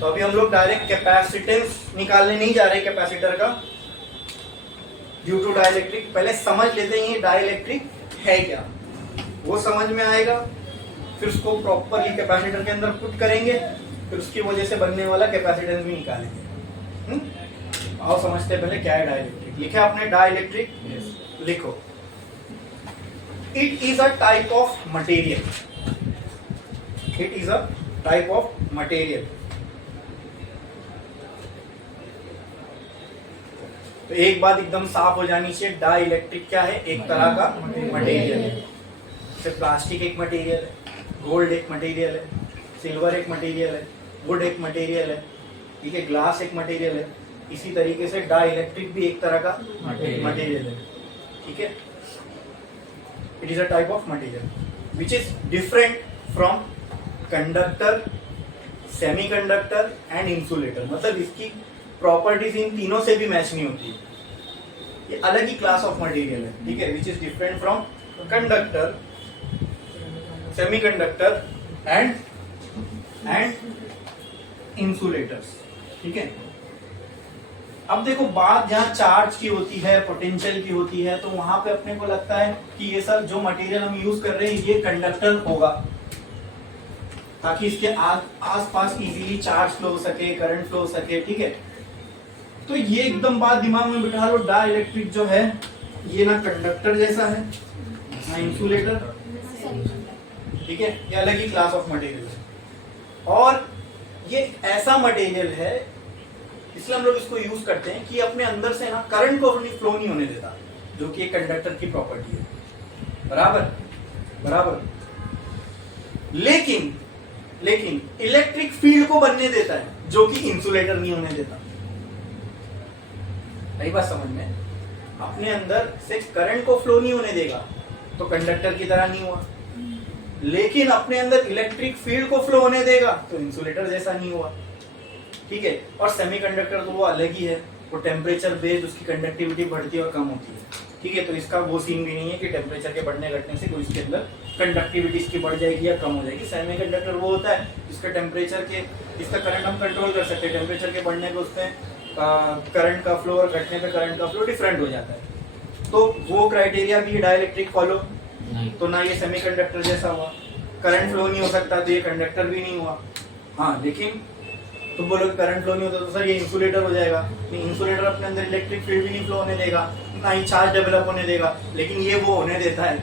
तो अभी हम लोग डायरेक्ट कैपेसिटेंस निकालने नहीं जा रहे कैपेसिटर का ड्यू टू डाइलेक्ट्रिक। पहले समझ लेते हैं ये डाइलेक्ट्रिक है क्या, वो समझ में आएगा, फिर उसको प्रॉपरली कैपेसिटर के अंदर पुट करेंगे, फिर उसकी वजह से बनने वाला कैपेसिटेंस भी निकालेंगे। आओ समझते हैं पहले क्या है डाइलेक्ट्रिक। लिखा आपने डाइलेक्ट्रिक? लिखो, it is a type of material. It is a type of material. तो एक बात एकदम साफ हो जानी चाहिए, डाइलेक्ट्रिक क्या है? एक तरह का मटेरियल है। जैसे प्लास्टिक एक मटेरियल है, गोल्ड एक मटेरियल है, सिल्वर एक मटेरियल है, वुड एक मटेरियल है, ठीक है, ग्लास एक मटेरियल है। इसी तरीके से डाइलेक्ट्रिक भी एक तरह का मटेरियल है, ठीक है। It is a type of material which is different from conductor, semiconductor and insulator. मतलब इसकी प्रॉपर्टीज इन तीनों से भी मैच नहीं होती, ये अलग ही क्लास ऑफ मटेरियल है, ठीक है, which is different from conductor, semiconductor and insulators, ठीक है। अब देखो बात जहां चार्ज की होती है, पोटेंशियल की होती है, तो वहां पे अपने को लगता है कि ये सब जो मटेरियल हम यूज कर रहे हैं ये कंडक्टर होगा, ताकि इसके आस पास इजीली चार्ज फ्लो हो सके, करंट फ्लो हो सके, ठीक है। तो ये एकदम बात दिमाग में बिठा लो, डाइलेक्ट्रिक जो है ये ना कंडक्टर जैसा है ना इंसुलेटर, ठीक है, ये अलग ही क्लास ऑफ मटेरियल है। और ये ऐसा मटेरियल है, इसलिए हम लोग इसको यूज करते हैं कि अपने अंदर से ना करंट को फ्लो नहीं होने देता, जो कि एक कंडक्टर की प्रॉपर्टी है। बराबर बराबर। लेकिन इलेक्ट्रिक फील्ड को बनने देता है, जो कि इंसुलेटर नहीं होने देता। नई बात समझ में? अपने अंदर से करंट को फ्लो नहीं होने देगा तो कंडक्टर की तरह नहीं हुआ, लेकिन अपने अंदर इलेक्ट्रिक फील्ड को फ्लो होने देगा तो इंसुलेटर जैसा नहीं हुआ, ठीक है। और सेमीकंडक्टर तो वो अलग ही है, वो टेम्परेचर बेस्ड उसकी कंडक्टिविटी बढ़ती है और कम होती है, ठीक है। तो इसका वो सीन भी नहीं है कि टेम्परेचर के बढ़ने घटने से कोई इसके अंदर कंडक्टिविटी इसकी बढ़ जाएगी या कम हो जाएगी। सेमीकंडक्टर वो होता है इसका टेम्परेचर के, इसका करंट हम कंट्रोल कर सकते हैं, टेम्परेचर के बढ़ने पे उसमें करंट का फ्लो और घटने पे करंट का फ्लो डिफरेंट हो जाता है। तो वो क्राइटेरिया भी डाइलेक्ट्रिक फॉलो, तो ना ये सेमीकंडक्टर जैसा हुआ, करंट फ्लो नहीं हो सकता तो ये कंडक्टर भी नहीं हुआ। हाँ, लेकिन तुम बोलोगे करंट फ्लो नहीं होता तो सर ये इंसुलेटर हो जाएगा। नहीं, इंसुलेटर अपने अंदर इलेक्ट्रिक फील्ड भी नहीं फ्लो होने देगा, ना ही चार्ज डेवलप होने देगा, लेकिन ये वो होने देता है,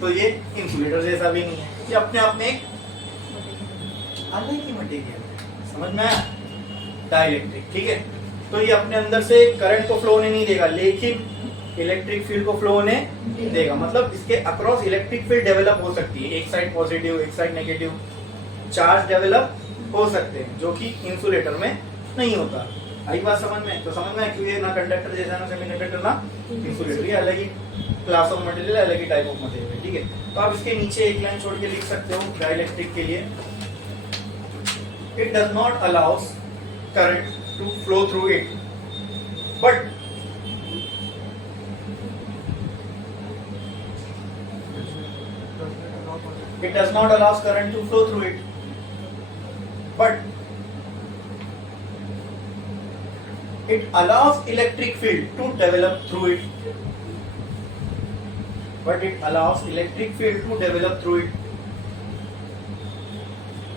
तो ये इंसुलेटर जैसा भी नहीं है। ये अपने आप में एक अलग ही मटेरियल है। समझ में आया? डाइलेक्ट्रिक, ठीक है। तो ये अपने अंदर से करंट को फ्लो होने नहीं देगा, लेकिन इलेक्ट्रिक फील्ड को फ्लो होने देगा। मतलब इसके अक्रॉस इलेक्ट्रिक फील्ड डेवलप हो सकती है, एक साइड पॉजिटिव एक साइड नेगेटिव चार्ज डेवलप हो सकते हैं, जो कि इंसुलेटर में नहीं होता। आई बात समझ में? तो समझ में क्यों ये ना कंडक्टर जैसा ना सेमीकंडक्टर ना इंसुलेटर, ये अलग ही क्लास ऑफ मटेरियल, अलग ही टाइप ऑफ मटेरियल, ठीक है। तो आप इसके नीचे एक लाइन छोड़ के लिख सकते हो डाइलेक्ट्रिक के लिए, it does not allows current to flow through it, but it does not allow current to flow through it, but it allows electric field to develop through it.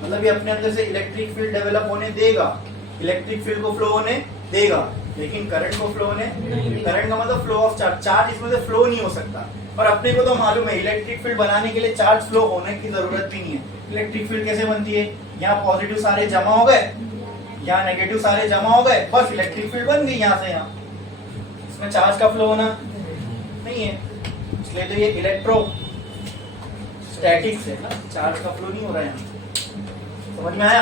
मतलब ये अपने अंदर से इलेक्ट्रिक फील्ड डेवलप होने देगा, electric field को flow होने देगा, लेकिन करंट को फ्लो होने, करंट का मतलब फ्लो ऑफ चार्ज, चार्ज इसमें से फ्लो नहीं हो सकता। और अपने को तो मालूम है इलेक्ट्रिक फील्ड बनाने के लिए चार्ज फ्लो होने की जरूरत भी नहीं है। इलेक्ट्रिक फील्ड कैसे बनती है? यहाँ पॉजिटिव सारे जमा हो गए, यहाँ नेगेटिव सारे जमा हो गए, बस इलेक्ट्रिक फील्ड बन गई यहाँ से यहाँ। इसमें चार्ज का फ्लो होना नहीं है, इसलिए तो ये इलेक्ट्रो स्टैटिक्स है ना, चार्ज का फ्लो नहीं हो रहा है। समझ में आया?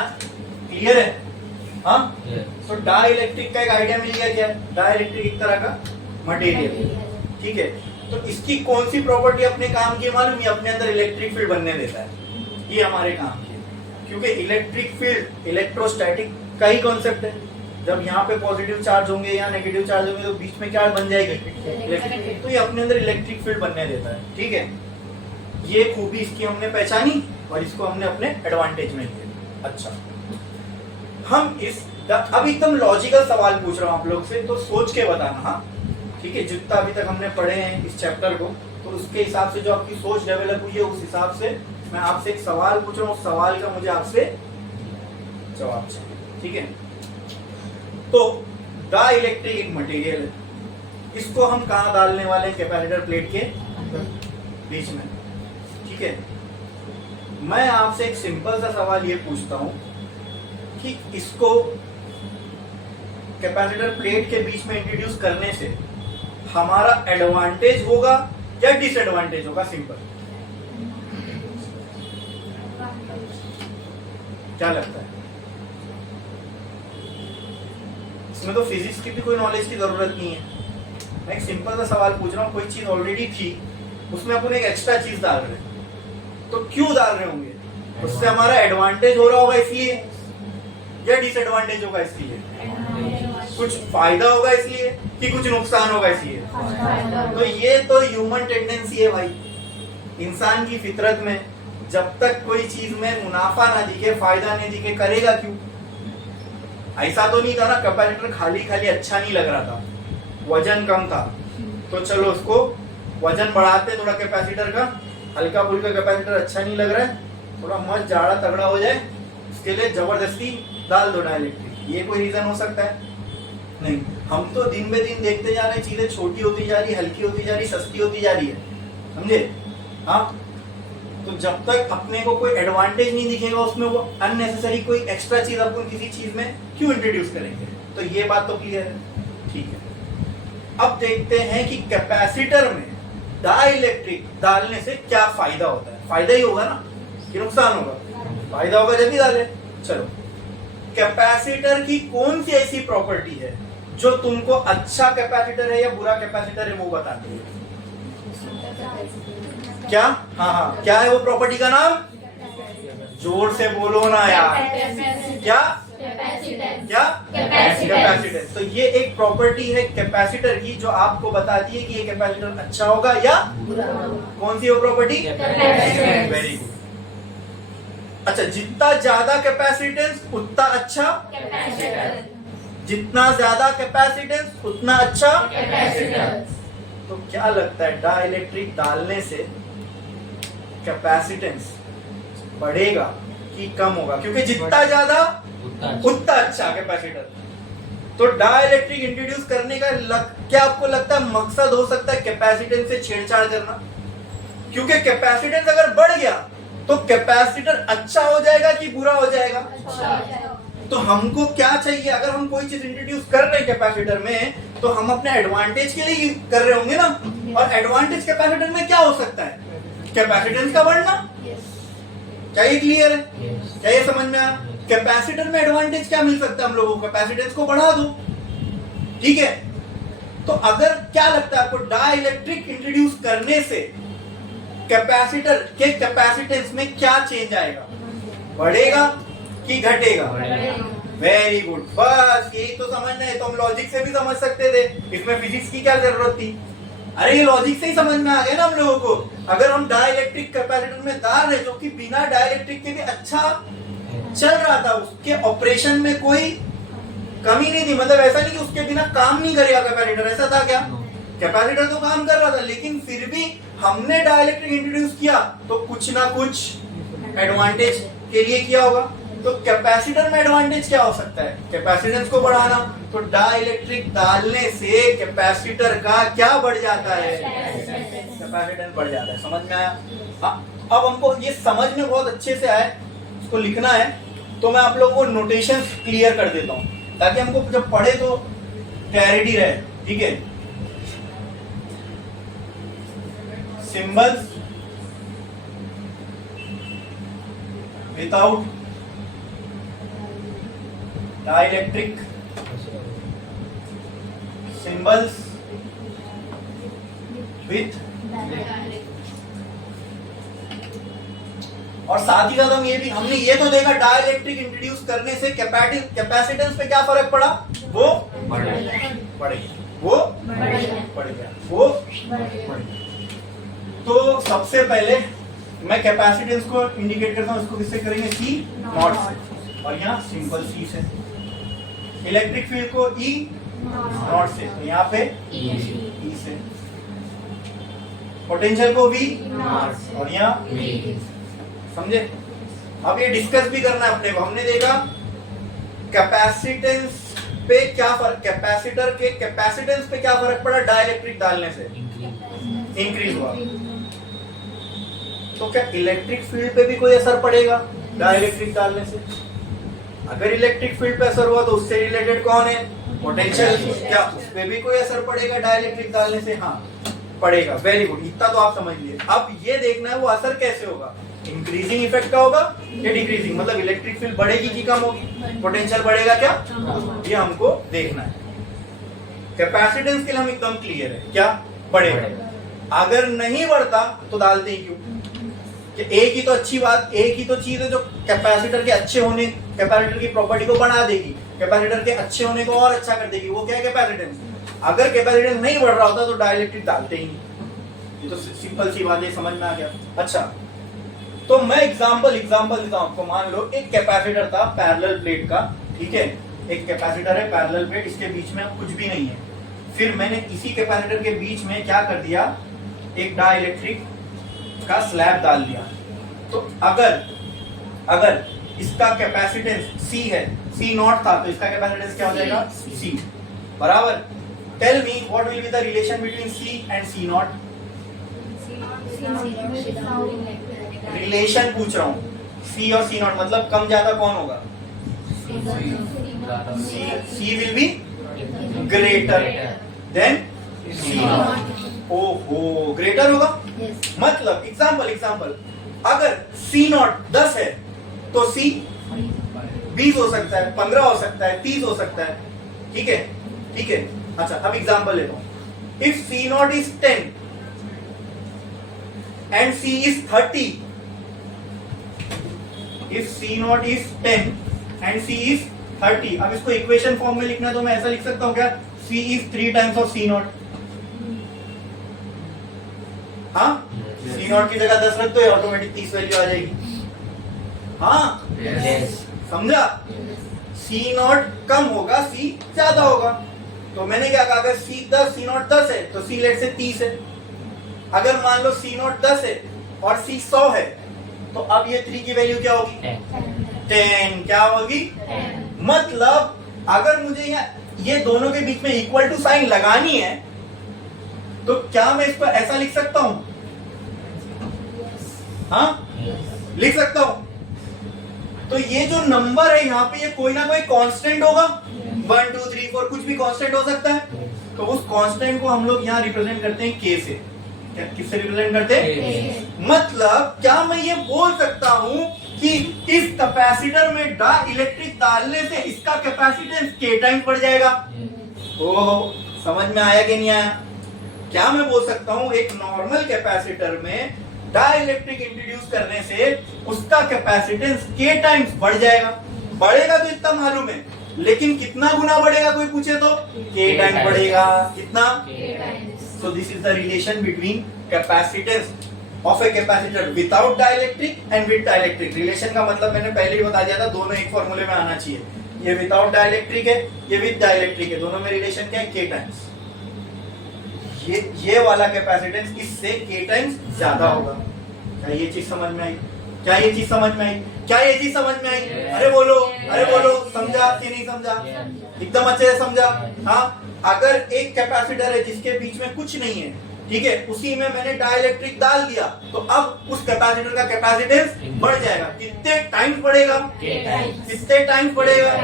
क्लियर है? हाँ। तो डाइलेक्ट्रिक का एक आइडिया मिल गया क्या? डाइलेक्ट्रिक एक तरह का मटेरियल, ठीक है। तो इसकी कौन सी प्रॉपर्टी अपने काम की मालूम? ये अपने अंदर इलेक्ट्रिक फील्ड बनने देता है, ये हमारे काम की है। क्योंकि इलेक्ट्रिक फील्ड इलेक्ट्रोस्टैटिक का ही कॉन्सेप्ट है। जब यहाँ पे पॉजिटिव चार्ज होंगे या नेगेटिव चार्ज होंगे तो बीच में क्या बन जाएगी? इलेक्ट्रिक। तो ये अपने अंदर इलेक्ट्रिक फील्ड बनने देता है, ठीक है। ये खूबी इसकी हमने पहचानी और इसको हमने अपने एडवांटेज में लिया। अच्छा, हम अब एकदम लॉजिकल सवाल पूछ रहा हूं आप लोग से, तो सोच के बताना। हाँ ठीक है, जितना अभी तक हमने पढ़े हैं इस चैप्टर को, तो उसके हिसाब से जो आपकी सोच डेवलप हुई है उस हिसाब से मैं आपसे एक सवाल पूछ रहा हूँ, उस सवाल का मुझे आपसे जवाब चाहिए। ठीक है, तो डाइलेक्ट्रिक एक मटेरियल है, इसको हम कहाँ डालने वाले हैं? कैपेसिटर प्लेट के बीच में। ठीक है, मैं आपसे एक सिंपल सा सवाल ये पूछता हूं कि इसको कैपेसिटर प्लेट के बीच में इंट्रोड्यूस करने से हमारा एडवांटेज होगा या डिसएडवांटेज होगा? सिंपल, क्या लगता है? इसमें तो फिजिक्स की भी कोई नॉलेज की जरूरत नहीं है। मैं एक सिंपल सा सवाल पूछ रहा हूँ, कोई चीज ऑलरेडी थी, उसमें अपन एक एक्स्ट्रा चीज डाल रहे हैं, तो क्यों डाल रहे होंगे? उससे हमारा एडवांटेज हो रहा होगा इसलिए या डिसएडवांटेज होगा इसलिए? कुछ फायदा होगा इसलिए कि कुछ नुकसान होगा इसलिए? तो ये तो ह्यूमन टेंडेंसी है भाई, इंसान की फितरत में जब तक कोई चीज में मुनाफा ना दिखे, फायदा नहीं दिखे, करेगा क्यों? ऐसा तो नहीं था ना, कैपेसिटर खाली खाली अच्छा नहीं लग रहा था, वजन कम था, तो चलो उसको वजन बढ़ाते थोड़ा कैपेसिटर का, हल्का फुल्का कैपेसिटर अच्छा नहीं लग रहा है, थोड़ा मस्त जाड़ा तगड़ा हो जाए, उसके लिए जबरदस्ती डाल दो डाइलेक्ट्रिक। ये कोई रीजन हो सकता है? नहीं। हम तो दिन बे दिन देखते जा रहे हैं, चीजें छोटी होती जा रही, हल्की होती जा रही, सस्ती होती जा रही है, समझे? हाँ, तो जब तक अपने को कोई एडवांटेज नहीं दिखेगा उसमें, वो अननेसेसरी कोई एक्स्ट्रा चीज अपन किसी चीज में क्यों इंट्रोड्यूस करेंगे? तो ये बात तो क्लियर है। ठीक है, अब देखते हैं कि कैपेसिटर में डाइलेक्ट्रिक डालने से क्या फायदा होता है। फायदा ही होगा ना कि नुकसान होगा? फायदा होगा जब भी डाले। चलो, कैपेसिटर की कौन सी ऐसी प्रॉपर्टी है जो तुमको अच्छा कैपेसिटर है या बुरा कैपेसिटर है वो बताती है? क्या? हाँ, क्या है वो प्रॉपर्टी का नाम? जोर से बोलो ना यार। क्या? क्या? कैपेसिटेंस। तो ये एक प्रॉपर्टी है कैपेसिटर की जो आपको बताती है कि ये कैपेसिटर अच्छा होगा या बुरा। कौन सी वो प्रॉपर्टी? Very good. अच्छा, जितना ज्यादा कैपेसिटेंस उतना अच्छा कैपेसिटर, जितना ज्यादा कैपेसिटेंस उतना अच्छा कैपेसिटर। तो क्या लगता है, डाइलेक्ट्रिक डालने से कैपेसिटेंस बढ़ेगा कि कम होगा? क्योंकि जितना ज्यादा उतना अच्छा कैपेसिटर। तो डाइलेक्ट्रिक इंट्रोड्यूस करने का क्या आपको लगता है मकसद हो सकता है कैपेसिटेंस से छेड़छाड़ करना? क्योंकि कैपेसिटेंस अगर बढ़ गया तो कैपेसिटर अच्छा हो जाएगा कि बुरा हो जाएगा? तो हमको क्या चाहिए? अगर हम कोई चीज इंट्रोड्यूस कर रहे हैं कैपेसिटर में, तो हम अपने एडवांटेज के लिए कर रहे होंगे ना। और एडवांटेज कैपेसिटर में क्या हो सकता है? कैपेसिटेंस का बढ़ना। क्या ये क्लियर है? क्या ये समझ में आया? कैपेसिटर में एडवांटेज क्या मिल सकता है हम लोगों को? कैपेसिटेंस को बढ़ा दो। ठीक है, तो अगर क्या लगता है आपको, डाइलेक्ट्रिक इंट्रोड्यूस करने से कैपेसिटर के कैपेसिटेंस में क्या चेंज आएगा? बढ़ेगा कि घटेगा? वेरी गुड, बस यही तो समझना है। तो हम लॉजिक से भी समझ सकते थे, इसमें फिजिक्स की क्या जरूरत थी? अरे ये लॉजिक से ही समझ में आ गया ना हम लोगों को। अगर हम डाइलेक्ट्रिक कैपेसिटर में डाल रहे जो कि बिना डाइलेक्ट्रिक के भी अच्छा चल रहा था, उसके ऑपरेशन में कोई कमी नहीं थी, मतलब ऐसा नहीं कि उसके बिना काम नहीं करेगा कैपेसिटर, ऐसा था क्या? कैपेसिटर तो काम कर रहा था, लेकिन फिर भी हमने डाइलेक्ट्रिक इंट्रोड्यूस किया तो कुछ ना कुछ एडवांटेज के लिए किया होगा। तो कैपेसिटर में एडवांटेज क्या हो सकता है? कैपेसिटेंस को बढ़ाना। तो डाइलेक्ट्रिक डालने से कैपेसिटर का क्या बढ़ जाता है? कैपेसिटेंस बढ़ जाता है। समझ में आया? अब हमको ये समझ में बहुत अच्छे से आया, इसको लिखना है, तो मैं आप लोगों को नोटेशन क्लियर कर देता हूं ताकि हमको जब पढ़े तो क्लैरिटी रहे। ठीक है, symbols without dielectric, symbols with, और साथ ही साथ हमने ये तो देखा डाइलेक्ट्रिक इंट्रोड्यूस करने से कैपेसिटेंस पे क्या फर्क पड़ा? वो बढ़ गया, वो बढ़ गया, वो बढ़ गया। तो सबसे पहले मैं कैपेसिटेंस को इंडिकेट करता हूं, इसको किससे करेंगे? C0 से। और यहाँ सिंपल सी से। इलेक्ट्रिक फील्ड को ई नॉट से, तो यहाँ पे ई से। पोटेंशियल को वी और यहाँ समझे। अब ये डिस्कस भी करना है अपने को। हमने देखा कैपेसिटेंस पे क्या फर्क, कैपेसिटर के कैपेसिटेंस पे क्या फर्क पड़ा डाइलेक्ट्रिक डालने से, इंक्रीज हुआ। तो क्या इलेक्ट्रिक फील्ड पे भी कोई असर पड़ेगा डाइलेक्ट्रिक डालने से? अगर इलेक्ट्रिक फील्ड पे असर हुआ तो उससे रिलेटेड कौन है, पोटेंशियल। क्या उस पे भी कोई असर पड़ेगा डाइलेक्ट्रिक डालने से? हाँ पड़ेगा। वेरी गुड, इतना तो आप समझ लिए। अब ये देखना है वो असर कैसे होगा, इंक्रीजिंग इफेक्ट का होगा या डिक्रीजिंग, मतलब इलेक्ट्रिक फील्ड बढ़ेगी कि कम होगी, पोटेंशियल बढ़ेगा क्या, ये हमको देखना है। कैपेसिटेंस के लिए हम एकदम क्लियर है, क्या बढ़ेगा। अगर नहीं बढ़ता तो डालते ही क्यों, कि एक ही तो अच्छी बात, एक ही तो चीज है जो कैपेसिटर के अच्छे होने, कैपेसिटर की प्रॉपर्टी को बढ़ा देगी, कैपेसिटर के अच्छे होने को और अच्छा कर देगी, वो क्या है कैपेसिटेंस। अगर कैपेसिटेंस नहीं बढ़ रहा होता तो डाइलेक्ट्रिक डालते ही नहीं। ये तो सिंपल सी बात है, समझ में आ गया। अच्छा तो मैं एग्जांपल देता हूं आपको। मान लो एक कैपेसिटर था पैरेलल प्लेट का, ठीक है, एक कैपेसिटर है पैरेलल प्लेट, इसके बीच में कुछ भी नहीं है। फिर मैंने इसी कैपेसिटर के बीच में क्या कर दिया, एक डाइलेक्ट्रिक का स्लैब डाल दिया। तो अगर इसका कैपेसिटेंस C है, C नॉट था, तो इसका कैपेसिटेंस क्या हो जाएगा, C बराबर। Tell me what will be the relation between C and C naught. Relation पूछ रहा हूँ, C और C नॉट मतलब कम ज्यादा कौन होगा, C will be greater than C not. ओहो ग्रेटर होगा, मतलब एग्जांपल अगर C नॉट 10 है तो C 20 हो सकता है, 15 हो सकता है, 30 हो सकता है, ठीक है। अच्छा अब एग्जांपल लेता हूं। If C not is 10 and C is 30, if C not is 10 and C is 30, अब इसको इक्वेशन फॉर्म में लिखना है तो मैं ऐसा लिख सकता हूं क्या, C is 3 times of C not. हाँ C नॉट की जगह 10 रख दो, ऑटोमेटिक 30 वैल्यू आ जाएगी। हाँ समझा, C नॉट कम होगा, C ज्यादा होगा। तो मैंने क्या कहा, अगर C नॉट 10 है तो C लेट से 30 है। अगर मान लो C नॉट 10 है और C 100 है, तो अब ये 3 की वैल्यू क्या होगी, 10 क्या होगी। मतलब अगर मुझे ये दोनों के बीच में इक्वल टू साइन लगानी है तो क्या मैं इसको ऐसा लिख सकता हूं, हाँ लिख सकता हूं। तो ये जो नंबर है यहाँ पे, ये कोई ना कोई कांस्टेंट होगा, 1 2 3 4 कुछ भी कांस्टेंट हो सकता है। तो उस कांस्टेंट को हम लोग यहाँ रिप्रेजेंट करते हैं K से। क्या किससे रिप्रेजेंट करते हैं, मतलब क्या मैं ये बोल सकता हूं कि इस कैपेसिटर में डाइलेक्ट्रिक डालने से इसका कैपेसिटेंस K टाइम्स बढ़ जाएगा। ओह समझ में आया कि नहीं आया। क्या मैं बोल सकता हूं एक नॉर्मल कैपेसिटर में डाइलेक्ट्रिक इंट्रोड्यूस करने से उसका कैपेसिटेंस K टाइम्स बढ़ जाएगा। बढ़ेगा तो इतना मालूम है, लेकिन कितना गुना बढ़ेगा कोई पूछे तो K टाइम्स बढ़ेगा। कितना, so this is the relation between capacitance of a capacitor without dielectric and with dielectric। Relation का मतलब मैंने पहले ही बता दिया था, दोनों एक फॉर्मूले में आना चाहिए। ये विदाउट डाइलेक्ट्रिक है, ये विद डाइलेक्ट्रिक है, दोनों में रिलेशन क्या है, K टाइम्स। ये वाला कैपेसिटेंस इससे K टाइम्स ज्यादा होगा। क्या ये चीज समझ में आई, क्या ये चीज समझ में आई, क्या ये चीज समझ में आई। अरे बोलो समझा कि नहीं समझा, एकदम अच्छे से समझा। हाँ अगर एक कैपेसिटर है जिसके बीच में कुछ नहीं है, ठीक है, उसी में मैंने डाइलेक्ट्रिक डाल दिया, तो अब उस कैपेसिटर का कैपेसिटेंस बढ़ जाएगा। कितने टाइम्स बढ़ेगा, कितने टाइम्स बढ़ेगा,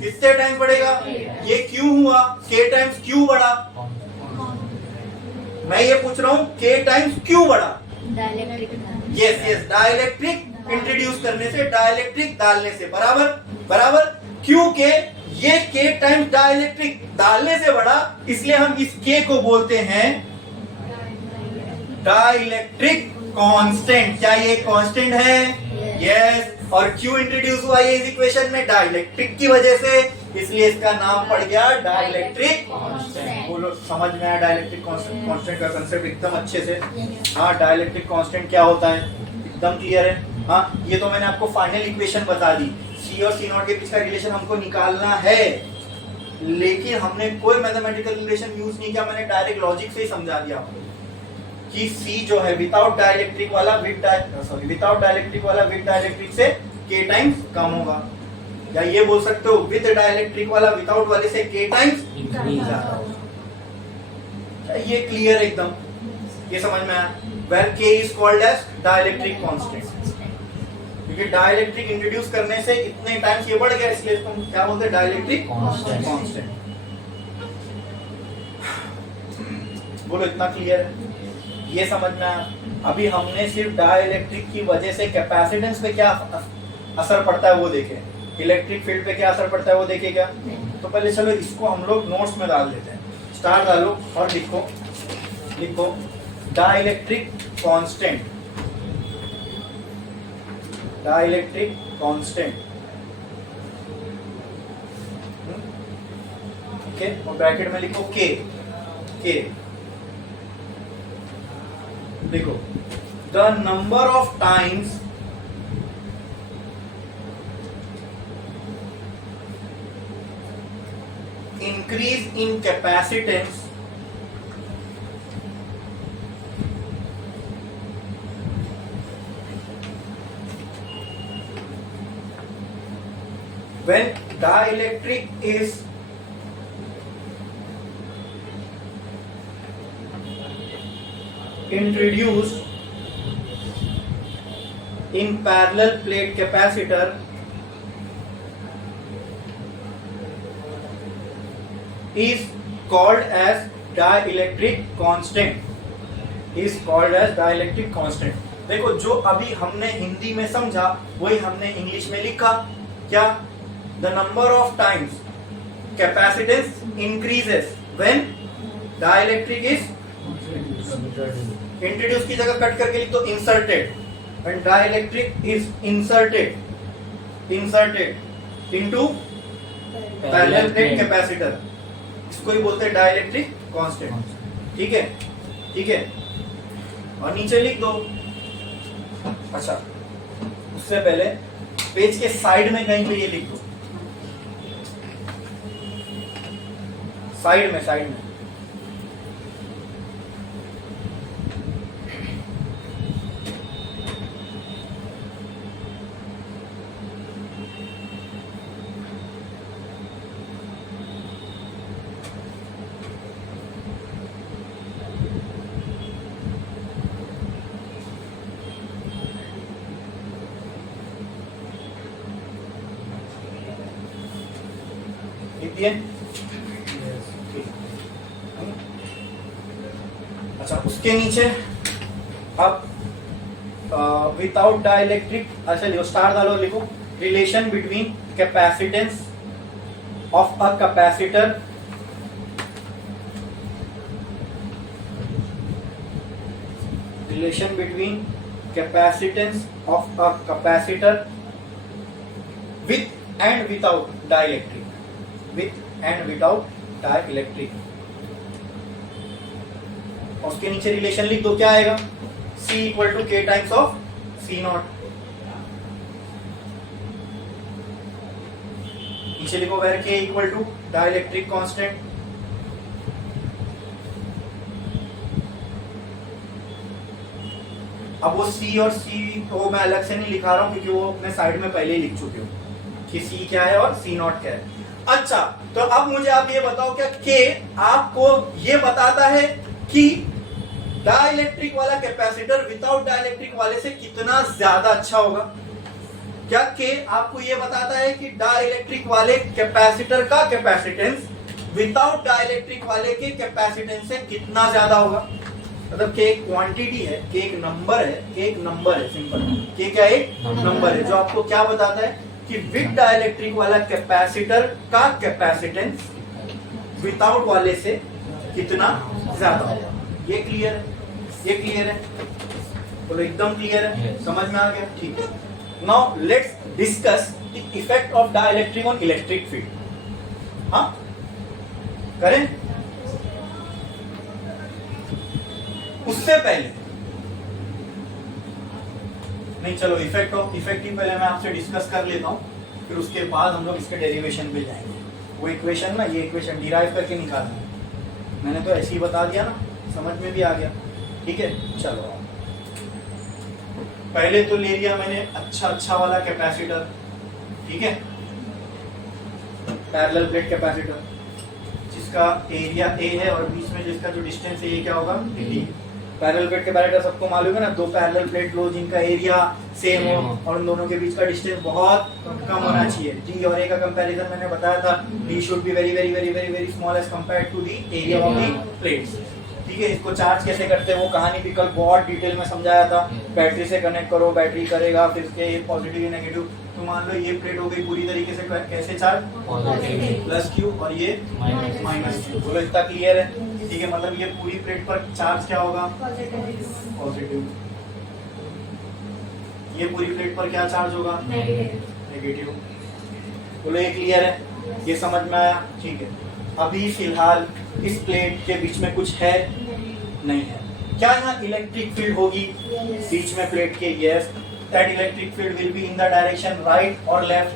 कितने टाइम्स बढ़ेगा। ये क्यों हुआ, K टाइम्स क्यों बढ़ा, मैं ये पूछ रहा हूँ K टाइम्स क्यों बढ़ा। यस डाइलेक्ट्रिक इंट्रोड्यूस करने से, डाइलेक्ट्रिक डालने से, बराबर। क्योंकि ये K टाइम्स डाइलेक्ट्रिक डालने से बढ़ा, इसलिए हम इस K को बोलते हैं डाइलेक्ट्रिक कांस्टेंट। क्या ये कांस्टेंट है, यस। और क्यों इंट्रोड्यूस हुआ ये इस इक्वेशन में, डाइलेक्ट्रिक की वजह से, इसलिए इसका नाम पड़ गया डाइलेक्ट्रिक कांस्टेंट। बोलो समझ में आया डाइलेक्ट्रिक कांस्टेंट का कंसेप्ट एकदम अच्छे से। हाँ डाइलेक्ट्रिक कांस्टेंट क्या होता है एकदम क्लियर है। हाँ ये तो मैंने आपको फाइनल इक्वेशन बता दी, सी और सी नॉट के बीच का रिलेशन हमको निकालना है, लेकिन हमने कोई मैथमेटिकल रिलेशन यूज नहीं किया, मैंने डायरेक्ट लॉजिक से ही समझा दिया आपको कि सी जो है विदाउट डाइलेक्ट्रिक वाला विद डाइलेक्ट्रिक से k टाइम्स कम होगा, या ये बोल सकते हो विद डाइलेक्ट्रिक वाला विदाउट वाले से k टाइम्स ज्यादा होगा। ये क्लियर एकदम, ये समझ में आया? Where k is called as dielectric constant, क्योंकि डाइलेक्ट्रिक इंट्रोड्यूस करने से इतने टाइम्स ये बढ़ गया, इसलिए इसको क्या बोलते हैं? Dielectric constant. बोलो इतना क्लियर है? ये समझ में आया? अभी हमने सिर्फ डाइलेक्ट्रिक की वजह से कैपेसिटेंस पे क्या असर पड़ता है वो देखे, इलेक्ट्रिक फील्ड पे क्या असर पड़ता है वो देखे क्या? तो पहले चलो इसको हम लोग नोट्स में डाल देते हैं। स्टार डालो और लिखो डाइलेक्ट्रिक कांस्टेंट, डाइलेक्ट्रिक कांस्टेंट, ठीक है? और ब्रैकेट में लिखो के देखो the number of times increase in capacitance when dielectric is introduced in parallel plate capacitor is called as dielectric constant, is called as dielectric constant। देखो जो अभी हमने हिंदी में समझा वही हमने इंग्लिश में लिखा। क्या? the number of times capacitance increases when dielectric is introduced की जगह कट करके लिख दो inserted, when dielectric is inserted into parallel plate capacitor, इसको ही बोलते हैं डाइलेक्ट्रिक कांस्टेंट। ठीक है और नीचे लिख दो। अच्छा उससे पहले पेज के साइड में कहीं पे ये लिख दो, साइड में लिख दिए। अच्छा उसके नीचे अब विदाउट डाइलेक्ट्रिक, अच्छा लिखो स्टार डालो, लिखो relation between capacitance of a capacitor relation between capacitance of a capacitor with and without dielectric, और उसके नीचे रिलेशन लिख दो। क्या आएगा? C equal to K times of C naught. नीचे लिखो where K equal to dielectric constant. अब वो C और C को मैं अलग से नहीं लिखा रहा हूं क्योंकि वो अपने साइड में पहले ही लिख चुके हो कि C क्या है और C नॉट क्या है। अच्छा तो अब मुझे आप ये बताओ, क्या K आपको ये बताता है कि डाइलेक्ट्रिक वाला कैपेसिटर विदाउट डाइलेक्ट्रिक वाले से कितना ज्यादा अच्छा होगा? क्या K आपको ये बताता है कि डाइलेक्ट्रिक वाले कैपेसिटर का कैपेसिटेंस विदाउट डाइलेक्ट्रिक वाले के कैपेसिटेंस से कितना ज्यादा होगा? मतलब K एक क्वांटिटी है, K एक नंबर है, सिंपल। K क्या एक नंबर है जो आपको क्या बताता है कि विद डाइलेक्ट्रिक वाला कैपेसिटर का कैपेसिटेंस विदाउट वाले से कितना ज्यादा होगा। ये क्लियर है? बोलो एकदम क्लियर है? समझ में आ गया? ठीक है। Now let's discuss the effect of dielectric on electric field. हाँ करें? उससे पहले नहीं, चलो इफेक्ट ही पहले मैं आपसे डिस्कस कर लेता हूं, फिर उसके बाद हम लोग इसके डेरिवेशन पे जाएंगे। वो इक्वेशन ना, ये इक्वेशन डिराइव करके निकालना है। मैंने तो ऐसे ही बता दिया ना, समझ में भी आ गया। ठीक है, चलो पहले तो ले लिया मैंने अच्छा वाला कैपेसिटर। ठीक है, पैरेलल प्लेट कैपेसिटर जिसका एरिया ए है और बीच में जिसका जो डिस्टेंस है ये क्या होगा, डी। पैरेलल प्लेट कैपेसिटर सबको मालूम है ना, दो पैरेलल प्लेट लो जिनका एरिया सेम हो और उन दोनों के बीच का डिस्टेंस बहुत कम होना चाहिए। डी और ए का कंपैरिजन मैंने बताया था, D should be very very very very very small as compared to the area of the plates. ठीक है, इसको चार्ज कैसे करते हैं वो कहानी विकल्प बहुत डिटेल में समझाया था। बैटरी से कनेक्ट करो, बैटरी करेगा, फिर इसके पॉजिटिव नेगेटिव। तो मान लो ये प्लेट हो गई पूरी तरीके से कैसे चार्ज, प्लस क्यू और ये माइनस क्यू। बोलो इतना क्लियर है? ठीक है, मतलब ये पूरी प्लेट पर चार्ज क्या होगा, पॉजिटिव। ये पूरी प्लेट पर क्या चार्ज होगा, नेगेटिव। बोलो ये क्लियर है, ये समझ में आया? ठीक है, अभी फिलहाल इस प्लेट के बीच में कुछ है, नहीं है। क्या यहाँ इलेक्ट्रिक फील्ड होगी बीच में प्लेट के? Yes, that electric field will be in the direction right और लेफ्ट,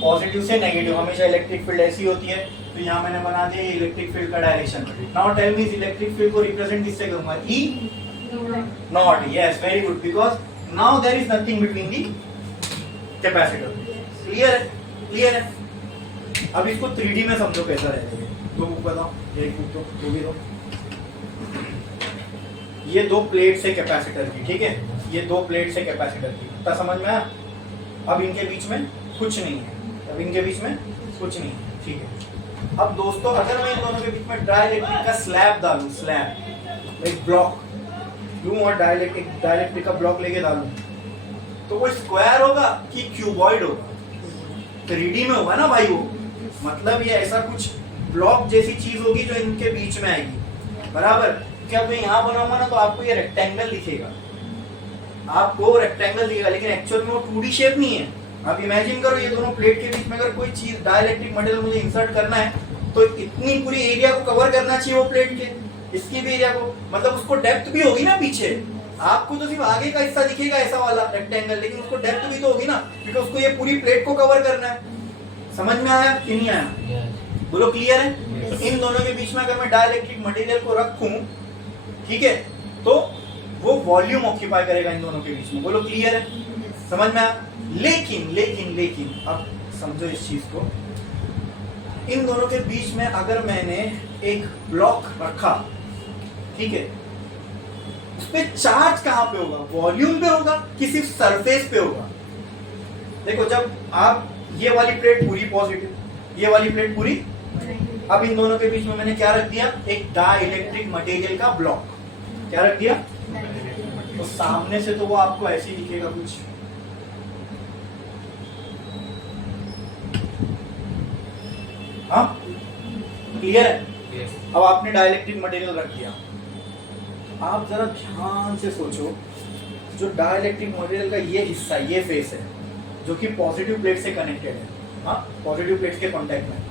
पॉजिटिव से नेगेटिव। हमेशा इलेक्ट्रिक फील्ड ऐसी होती है। तो यहाँ मैंने बना दिया ये इलेक्ट्रिक फील्ड का डायरेक्शन। नाउ टेल मी, इस इलेक्ट्रिक फील्ड को रिप्रेजेंट किससे करूंगा? E naught. Yes, very good, because now there is nothing between the capacitor. Clear है? क्लियर है? अब इसको 3D में समझो कैसा रहेगा। दो बुक बताओ, एक बुक तो भी दो। ये दो प्लेट से कैपेसिटर की, ठीक है, ये दो प्लेट से कैपेसिटर की, तो समझ में आया? अब इनके बीच में कुछ नहीं है, अब इनके बीच में कुछ नहीं है। ठीक है, अब दोस्तों अगर मैं इन दोनों के बीच में डाइलेक्ट्रिक का स्लैब डालूं, स्लैब एक ब्लॉक लूं और डाइलेक्ट्रिक का ब्लॉक लेके डालूं, तो वो स्क्वायर होगा कि क्यूबॉइड होगा? 3D में होगा ना भाई वो। मतलब ये ऐसा कुछ ब्लॉक जैसी चीज होगी जो इनके बीच में आएगी, बराबर? क्या मैं यहाँ बनाऊंगा ना तो आपको ये रेक्टेंगल दिखेगा, आपको रेक्टेंगल दिखेगा, लेकिन एक्चुअल में वो 2D शेप नहीं है। आप इमेजिन करो ये दोनों प्लेट के बीच में अगर कोई चीज डाइलेक्ट्रिक मटेरियल मुझे इंसर्ट करना है तो इतनी पूरी एरिया को कवर करना चाहिए वो प्लेट के, इसकी भी एरिया को, मतलब उसको डेप्थ भी होगी ना पीछे। आपको तो सिर्फ आगे का हिस्सा दिखेगा ऐसा वाला रेक्टेंगल, लेकिन उसको डेप्थ भी तो होगी ना, क्योंकि उसको ये पूरी प्लेट को कवर करना है। समझ में आया कि नहीं आया? बोलो क्लियर है? तो इन दोनों के बीच में अगर मैं डाइलेक्ट्रिक मटेरियल को रखूं, ठीक है, तो वो वॉल्यूम ऑक्यूपाई करेगा इन दोनों के बीच में। बोलो क्लियर है? समझ में आया? लेकिन लेकिन लेकिन अब समझो इस चीज को, इन दोनों के बीच में अगर मैंने एक ब्लॉक रखा, ठीक है, उस पे चार्ज कहां पे होगा? वॉल्यूम पे होगा कि सिर्फ सरफेस पे होगा? देखो, जब आप ये वाली प्लेट पूरी पॉजिटिव, ये वाली प्लेट पूरी, अब इन दोनों के बीच में मैंने क्या रख दिया? एक डाइलेक्ट्रिक मटेरियल का ब्लॉक। क्या रख दिया? तो सामने से तो वो आपको ऐसे ही दिखेगा कुछ, हाँ क्लियर है? अब आपने डाइलेक्ट्रिक मटेरियल रख दिया, आप जरा ध्यान से सोचो, जो डाइलेक्ट्रिक मटेरियल का ये हिस्सा, ये फेस है जो कि पॉजिटिव प्लेट से कनेक्टेड है, हाँ, पॉजिटिव प्लेट के कांटेक्ट में,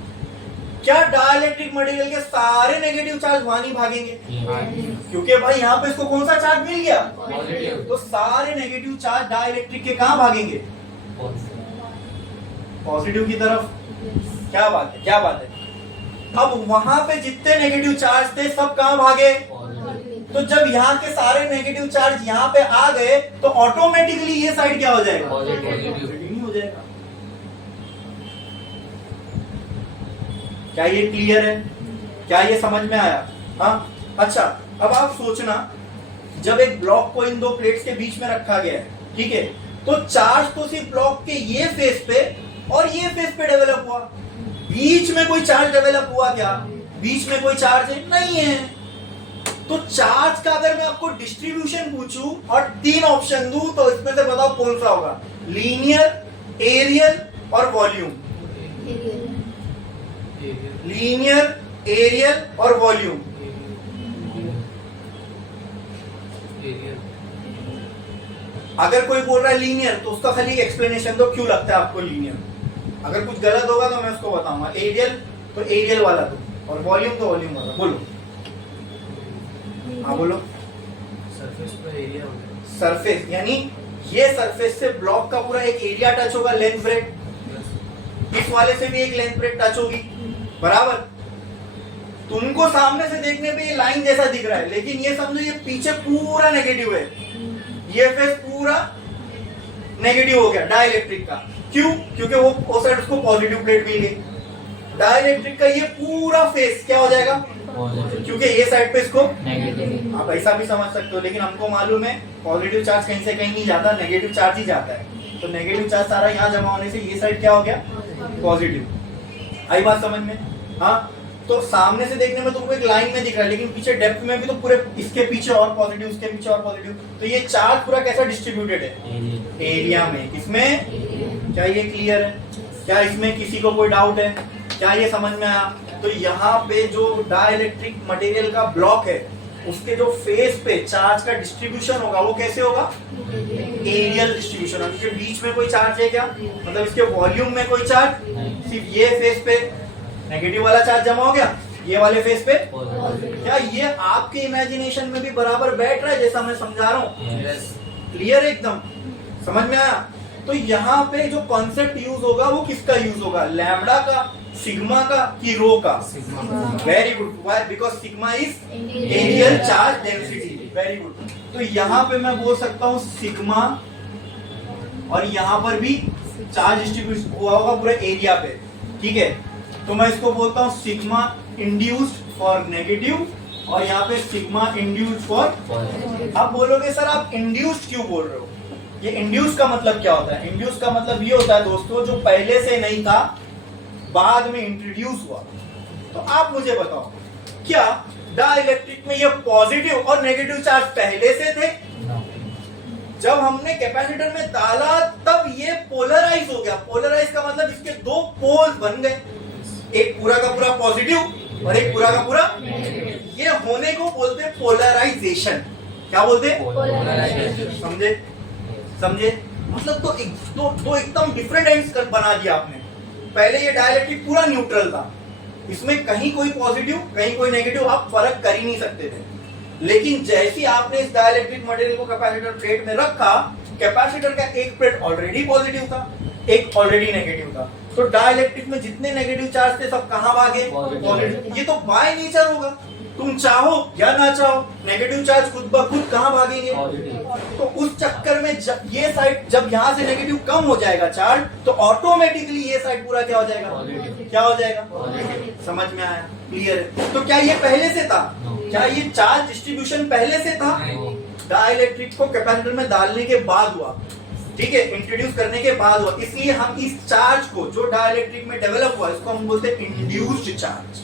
क्या डाइलेक्ट्रिक मटेरियल के सारे नेगेटिव चार्ज वहां नहीं भागेंगे? क्योंकि भाई यहाँ पे इसको कौन सा चार्ज मिल गया? तो सारे नेगेटिव चार्ज डाइलेक्ट्रिक के कहाँ भागेंगे? पॉजिटिव की तरफ। क्या बात है, क्या बात है? अब वहां पे जितने नेगेटिव चार्ज थे सब कहाँ भागे? तो जब यहाँ के सारे नेगेटिव चार्ज यहाँ पे आ गए तो ऑटोमेटिकली ये साइड क्या हो जाएगा? पॉजिटिव हो जाएगा। क्या ये क्लियर है? क्या ये समझ में आया? हाँ, अच्छा, अब आप सोचना, जब एक ब्लॉक को इन दो प्लेट्स के बीच में रखा गया है, ठीक है, तो चार्ज तो सिर्फ ब्लॉक के ये फेस पे और ये फेस पे डेवलप हुआ, बीच में कोई चार्ज डेवलप हुआ क्या? बीच में कोई चार्ज नहीं है। तो चार्ज का अगर मैं आपको डिस्ट्रीब्यूशन पूछूं और 3 ऑप्शन दूं तो इसमें से बताओ कौन सा होगा? लीनियर, एरियल और वॉल्यूम। लीनियर, एरियल और वॉल्यूम। अगर कोई बोल रहा है लीनियर तो उसका खाली एक्सप्लेनेशन दो, क्यों लगता है आपको लीनियर। अगर कुछ गलत होगा तो मैं उसको बताऊंगा। एरियल तो एरियल वाला दो, और वॉल्यूम तो वॉल्यूम वाला। बोलो, हाँ बोलो। सरफेस पर एरिया होगा। सरफेस यानी ये सरफेस से ब्लॉक का पूरा एक एरिया टच होगा, लेंथ ब्रेड। इस वाले से भी एक लेंथ प्लेट टच होगी, बराबर। तुमको सामने से देखने पे ये लाइन जैसा दिख रहा है, लेकिन ये समझो ये पीछे पूरा नेगेटिव है, ये फेस पूरा नेगेटिव हो गया डाइलेक्ट्रिक का। क्यों? क्योंकि वो साइड उसको पॉजिटिव प्लेट मिल गई। डाइलेक्ट्रिक का ये पूरा फेस क्या हो जाएगा? क्योंकि ये साइड पे इसको नेगेटिव। आप ऐसा भी समझ सकते हो, लेकिन हमको मालूम है पॉजिटिव चार्ज कहीं से कहीं नहीं जाता, नेगेटिव चार्ज ही जाता है। तो नेगेटिव चार्ज सारा यहाँ जमा होने से ये साइड क्या हो गया? पॉजिटिव। आई बात समझ में? हाँ, तो सामने से देखने में तुमको एक लाइन में दिख रहा है, लेकिन पीछे डेप्थ में भी तो पूरे इसके पीछे और पॉजिटिव, उसके पीछे और पॉजिटिव। तो ये चार्ज पूरा कैसा डिस्ट्रीब्यूटेड है? एरिया में। किसमें? क्या ये क्लियर है? क्या इसमें किसी को कोई डाउट है? क्या ये समझ में आया? तो यहाँ पे जो डाइलेक्ट्रिक मटेरियल का ब्लॉक है, उसके जो फेस पे चार्ज का डिस्ट्रीब्यूशन होगा वो कैसे होगा? एरियल डिस्ट्रीब्यूशन होगा। क्योंकि बीच में कोई चार्ज है क्या? मतलब इसके वॉल्यूम में कोई चार्ज? सिर्फ ये फेस पे नेगेटिव वाला चार्ज जमा हो गया, ये वाले फेस पे। क्या ये आपके इमेजिनेशन में भी बराबर बैठ रहा है जैसा मैं समझा रहा हूँ? क्लियर है एकदम? समझ में आया? तो यहाँ पे जो कॉन्सेप्ट यूज होगा वो किसका यूज होगा? लैम्बडा का, सिग्मा का, कि रो का? Very good. Why? Because sigma is areal charge density. Very good. तो यहाँ पे मैं बोल सकता हूँ सिग्मा, और यहाँ पर भी चार्ज डिस्ट्रीब्यूट हुआ होगा पूरे एरिया पे, ठीक है। तो मैं इसको बोलता हूँ सिग्मा इंड्यूस्ड फॉर नेगेटिव, और यहाँ पे सिग्मा इंड्यूस्ड फॉर। आप बोलोगे सर आप इंड्यूस्ड क्यों बोल रहे हो? ये इंड्यूस का मतलब क्या होता है? इंड्यूस का मतलब ये होता है दोस्तों, जो पहले से नहीं था, बाद में इंट्रोड्यूस हुआ। तो आप मुझे बताओ, क्या डाइलेक्ट्रिक में ये पॉजिटिव और नेगेटिव चार्ज पहले से थे? जब हमने कैपेसिटर में डाला तब ये पोलराइज हो गया। पोलराइज का मतलब इसके दो पोल्स बन गए, एक पूरा का पूरा पॉजिटिव और एक पूरा का पूरा। ये होने को बोलते हैं पोलराइजेशन। क्या बोलते हैं? समझे? समझे? मतलब तो एकदम डिफरेंट एंड्स बना दिया आपने। पहले ये डाइलेक्ट्रिक पूरा न्यूट्रल था, इसमें कहीं कोई पॉजिटिव कहीं कोई नेगेटिव आप फर्क कर ही नहीं सकते थे। लेकिन जैसे आपने इस डाइलेक्ट्रिक मटेरियल को कैपेसिटर प्लेट में रखा, कैपेसिटर का एक प्लेट ऑलरेडी पॉजिटिव था, एक ऑलरेडी नेगेटिव था। तो डाइलेक्ट्रिक में जितने नेगेटिव चार्ज थे सब कहां भागे? पॉजिटिव। ये तो बाय नेचर होगा, तुम चाहो या ना चाहो नेगेटिव चार्ज खुद ब खुद कहां भागेंगे? तो उस चक्कर में ये साइड जब यहाँ से नेगेटिव कम हो जाएगा चार्ज, तो ऑटोमेटिकली ये साइड पूरा क्या हो जाएगा? क्या हो जाएगा? समझ में आया? क्लियर है? तो क्या ये पहले से था? क्या ये चार्ज डिस्ट्रीब्यूशन पहले से था? डाइलेक्ट्रिक को कैपेसिटर में डालने के बाद हुआ, ठीक है, इंट्रोड्यूस करने के बाद हुआ। इसलिए हम इस चार्ज को जो डाइलेक्ट्रिक में डेवलप हुआ, इसको हम बोलते हैं इंड्यूस्ड चार्ज।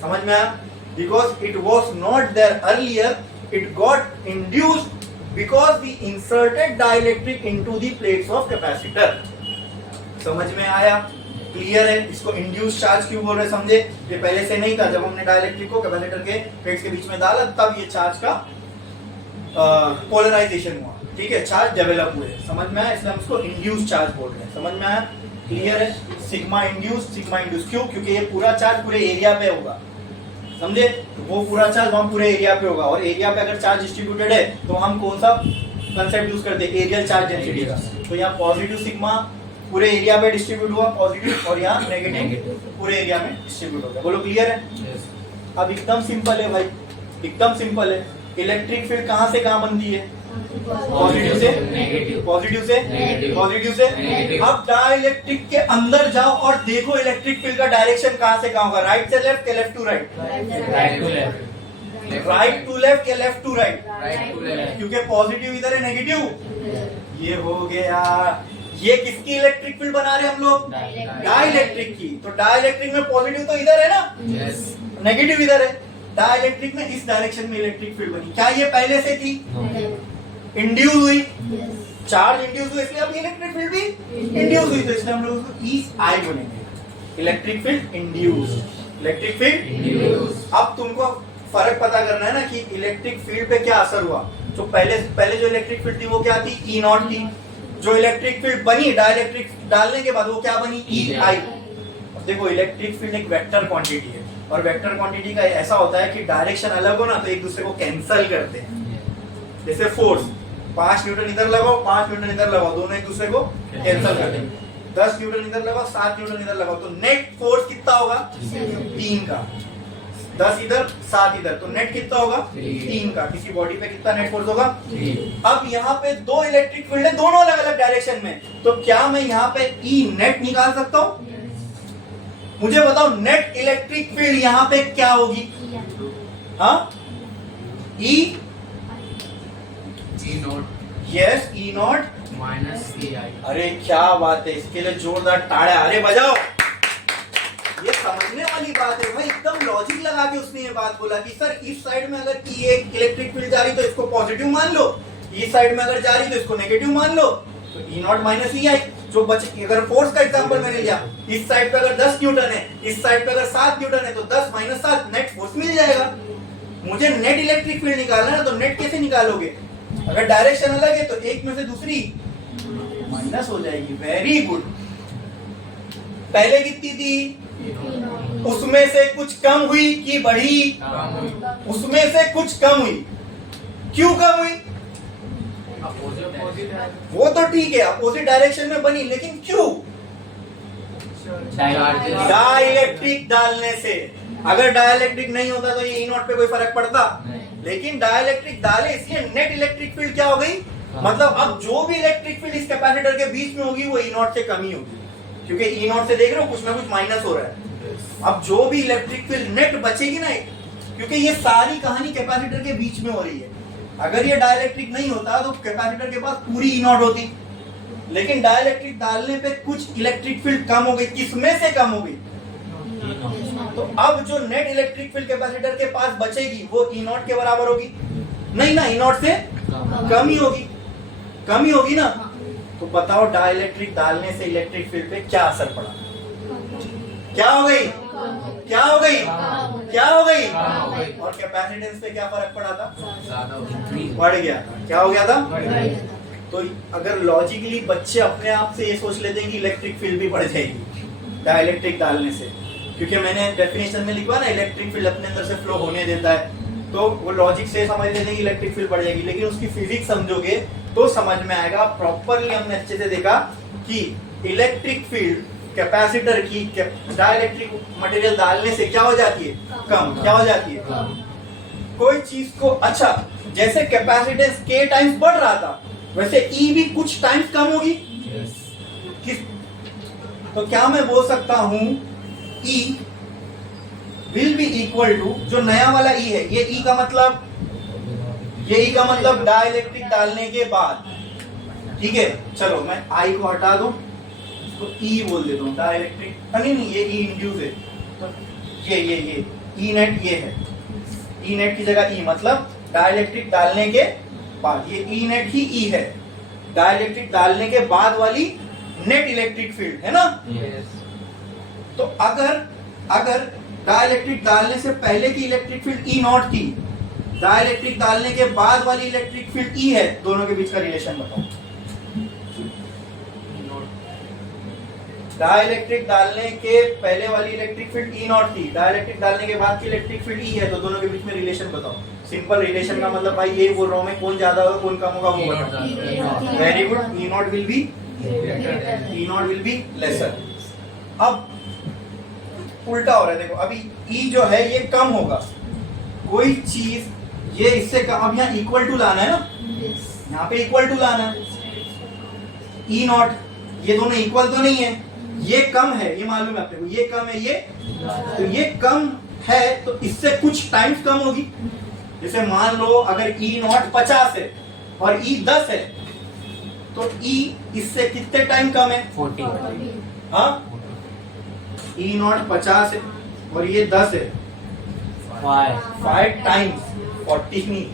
समझ में आया? Because it was not there earlier, it got induced because we inserted dielectric into the plates of capacitor. समझ में आया? क्लियर है? इसको इंड्यूस चार्ज क्यों बोल रहे समझे? ये पहले से नहीं था, जब हमने डाइलेक्ट्रिक को कैपेसिटर के प्लेट्स के बीच में डाला तब ये चार्ज का पोलराइजेशन हुआ, ठीक है, चार्ज डेवलप हुए। समझ में आया? इसलिए हम इसको इंड्यूस चार्ज बोल रहे हैं। समझ में आया? क्लियर है? सिग्मा इंड्यूस क्यों? क्योंकि ये पूरा चार्ज पूरे एरिया पे होगा, समझे? वो पूरा चार्ज वहां पूरे एरिया पे होगा, और एरिया पे अगर चार्ज डिस्ट्रीब्यूटेड है तो हम कौन सा कंसेप्ट यूज करते हैं? एरियल चार्ज डेंसिटी का। तो यहाँ पॉजिटिव सिग्मा पूरे एरिया में डिस्ट्रीब्यूट हुआ पॉजिटिव, और यहाँ नेगेटिव पूरे एरिया में डिस्ट्रीब्यूट हो गया। बोलो क्लियर है? अब एकदम सिंपल है भाई, एकदम सिंपल है। इलेक्ट्रिक फील्ड कहाँ से कहाँ बनती है? पॉजिटिव से नेगेटिव, पॉजिटिव से पॉजिटिव से। अब डाइलेक्ट्रिक के अंदर जाओ और देखो इलेक्ट्रिक फील्ड का डायरेक्शन कहाँ से कहाँ होगा? राइट से लेफ्ट या left to right? Right to left. Right to left या left to right? Right to left. क्योंकि पॉजिटिव इधर है, नेगेटिव ये हो गया। ये किसकी इलेक्ट्रिक फील्ड बना रहे हम लोग? डाइलेक्ट्रिक की। तो डाइलेक्ट्रिक में पॉजिटिव तो इधर है ना, नेगेटिव इधर है। डाइलेक्ट्रिक में इस डायरेक्शन में इलेक्ट्रिक फील्ड बनी। क्या ये पहले से थी? इंड्यूस हुई, चार्ज इंड्यूस हुई, इसलिए अब इलेक्ट्रिक फील्ड भी इंड्यूस हुई। तो इसलिए हम लोग उसको ई आई बोलेंगे, electric field induce, electric field induce. अब तुमको फर्क पता करना है ना कि इलेक्ट्रिक फील्ड पे क्या असर हुआ। जो पहले जो इलेक्ट्रिक फील्ड थी वो क्या थी? ई नॉट थी। जो इलेक्ट्रिक फील्ड बनी डाइलेक्ट्रिक डालने के बाद वो क्या बनी? ई आई। देखो इलेक्ट्रिक फील्ड एक वेक्टर क्वांटिटी है, और वेक्टर क्वांटिटी का ऐसा होता है कि डायरेक्शन अलग हो ना तो एक दूसरे को कैंसल करते हैं। जैसे फोर्स, 5 न्यूटन इधर लगाओ 5 न्यूटन इधर लगाओ, दोनों एक दूसरे को कैंसल करते हैं। 10 न्यूटन इधर लगाओ, 7 न्यूटन इधर लगाओ, तो नेट फोर्स कितना होगा? 3 का। 10 इधर 7 इधर, तो नेट कितना होगा? 3 का। किसी बॉडी पे कितना नेट फोर्स होगा? अब यहाँ पे दो इलेक्ट्रिक फील्ड है, दोनों अलग अलग डायरेक्शन में, तो क्या मैं यहाँ पे ई नेट निकाल सकता हूँ? मुझे बताओ नेट इलेक्ट्रिक फील्ड यहाँ पे क्या होगी? हाँ, ई E not yes, E not minus EI। अरे क्या बात है, इसके लिए जोरदार ताड़ियां अरे बजाओ। ये समझने वाली बात है भाई, एकदम लॉजिक लगा के उसने ये बात बोला कि सर इस साइड में अगर ई एक इलेक्ट्रिक फील्ड जा रही तो इसको पॉजिटिव मान लो, इस साइड में अगर जा रही तो इसको नेगेटिव मान लो, तो ई नॉट माइनस ई आई जो बचे। अगर फोर्स का एग्जांपल मैंने लिया, इस साइड पे अगर 10 न्यूटन है, इस साइड पे अगर 7 न्यूटन है, तो 10 माइनस 7 नेट फोर्स मिल जाएगा। मुझे नेट इलेक्ट्रिक फील्ड निकालना है ना, तो नेट कैसे निकालोगे? अगर डायरेक्शन अलग है तो एक में से दूसरी माइनस हो जाएगी। Very good. पहले कितनी थी? उसमें से कुछ कम हुई कि बढ़ी? उसमें से कुछ कम हुई। क्यों कम हुई? वो तो ठीक है, अपोजिट डायरेक्शन में बनी, लेकिन क्यों? डाइलेक्ट्रिक डालने से। अगर डाइलेक्ट्रिक नहीं होता तो ये ई नॉट पे कोई फर्क पड़ता? लेकिन डाइलेक्ट्रिक डाले इसलिए नेट इलेक्ट्रिक फील्ड क्या हो गई? मतलब अब जो भी इलेक्ट्रिक फील्ड इस कैपेसिटर के बीच में होगी वो ई नॉट से कम ही होगी, क्योंकि ई नॉट से देख रहे हो कुछ ना कुछ माइनस हो रहा है। अब जो भी इलेक्ट्रिक फील्ड नेट बचेगी ना, क्योंकि ये सारी कहानी कैपेसिटर के बीच में हो रही है। अगर ये डाइलेक्ट्रिक नहीं होता तो कैपेसिटर के पास पूरी ई नॉट होती, लेकिन डाइलेक्ट्रिक डालने पे कुछ इलेक्ट्रिक फील्ड कम हो गई। किसमें से कम हो गई? तो अब जो नेट इलेक्ट्रिक फील्ड कैपेसिटर के पास बचेगी वो ई नॉट के बराबर होगी नहीं ना, ई नॉट से कम ही होगी, कम ही होगी ना। तो बताओ डाइलेक्ट्रिक डालने से इलेक्ट्रिक फील्ड पे क्या असर पड़ा? क्या हो गई? क्या हो गई? क्या हो गई? और कैपेसिटेंस पे क्या फर्क पड़ा था? बढ़ गया था। क्या हो गया था? तो अगर लॉजिकली बच्चे अपने आप से ये सोच लेते हैं कि इलेक्ट्रिक फील्ड भी बढ़ जाएगी डाइलेक्ट्रिक डालने से, क्योंकि मैंने डेफिनेशन में लिखा ना इलेक्ट्रिक फील्ड अपने अंदर से फ्लो होने देता है, तो वो लॉजिक से समझ लेते हैं कि इलेक्ट्रिक फील्ड बढ़ जाएगी। लेकिन उसकी फिजिक्स समझोगे तो समझ में आएगा। प्रॉपरली हमने अच्छे से देखा कि इलेक्ट्रिक फील्ड कैपेसिटर की डाइलेक्ट्रिक मटेरियल डालने से क्या हो जाती है? कम। क्या हो जाती है? कोई चीज को, अच्छा जैसे कैपेसिटेंस k टाइम्स बढ़ रहा था वैसे E भी कुछ टाइम्स कम होगी। किस, तो क्या मैं बोल सकता हूं E will be equal to, जो नया वाला E है, ये E का मतलब, ये E का मतलब डाइलेक्ट्रिक डालने के बाद, ठीक है। चलो मैं I को हटा दूं, इसको E बोल देता हूं, डाइलेक्ट्रिक, नहीं ये E इंड्यूस है, तो ये E नेट ये है, E नेट की जगह E मतलब डाइलेक्ट्रिक डालने के बाद, ये E नेट ही E है, डाइलेक्ट्रिक डालने के बाद वाली नेट इलेक्ट्रिक फील्ड है ना। तो अगर डाइलेक्ट्रिक डालने से पहले की इलेक्ट्रिक फील्ड E नॉट थी, डाइलेक्ट्रिक डालने के बाद वाली इलेक्ट्रिक फील्ड E है, दोनों के बीच का रिलेशन बताओ। डाइलेक्ट्रिक डालने के पहले वाली इलेक्ट्रिक फील्ड E नॉट थी, डाइलेक्ट्रिक डालने के बाद की इलेक्ट्रिक फील्ड E है, तो दोनों के बीच में रिलेशन बताओ। सिंपल रिलेशन का मतलब भाई यही बोल रहा हूं मैं, कौन ज्यादा होगा कौन कम होगा वो बताओ। Very good. E not will be lesser. अब उल्टा हो रहा है, देखो अभी E जो है ये कम होगा, कोई चीज ये इससे कम, अब यहाँ इक्वल टू लाना है ना, यहाँ पे इक्वल टू लाना है। E नॉट, ये दोनों इक्वल तो नहीं है, ये कम है, ये मालूम है आपको, ये कम है, ये तो ये कम है तो इससे कुछ टाइम्स कम होगी। जैसे मान लो अगर E नॉट 50 है और E 10 है, तो E इससे कितने टाइम कम है? 40। हाँ, E नॉट 50 है और ये 10 है, 5 टाइम्स, 40 नहीं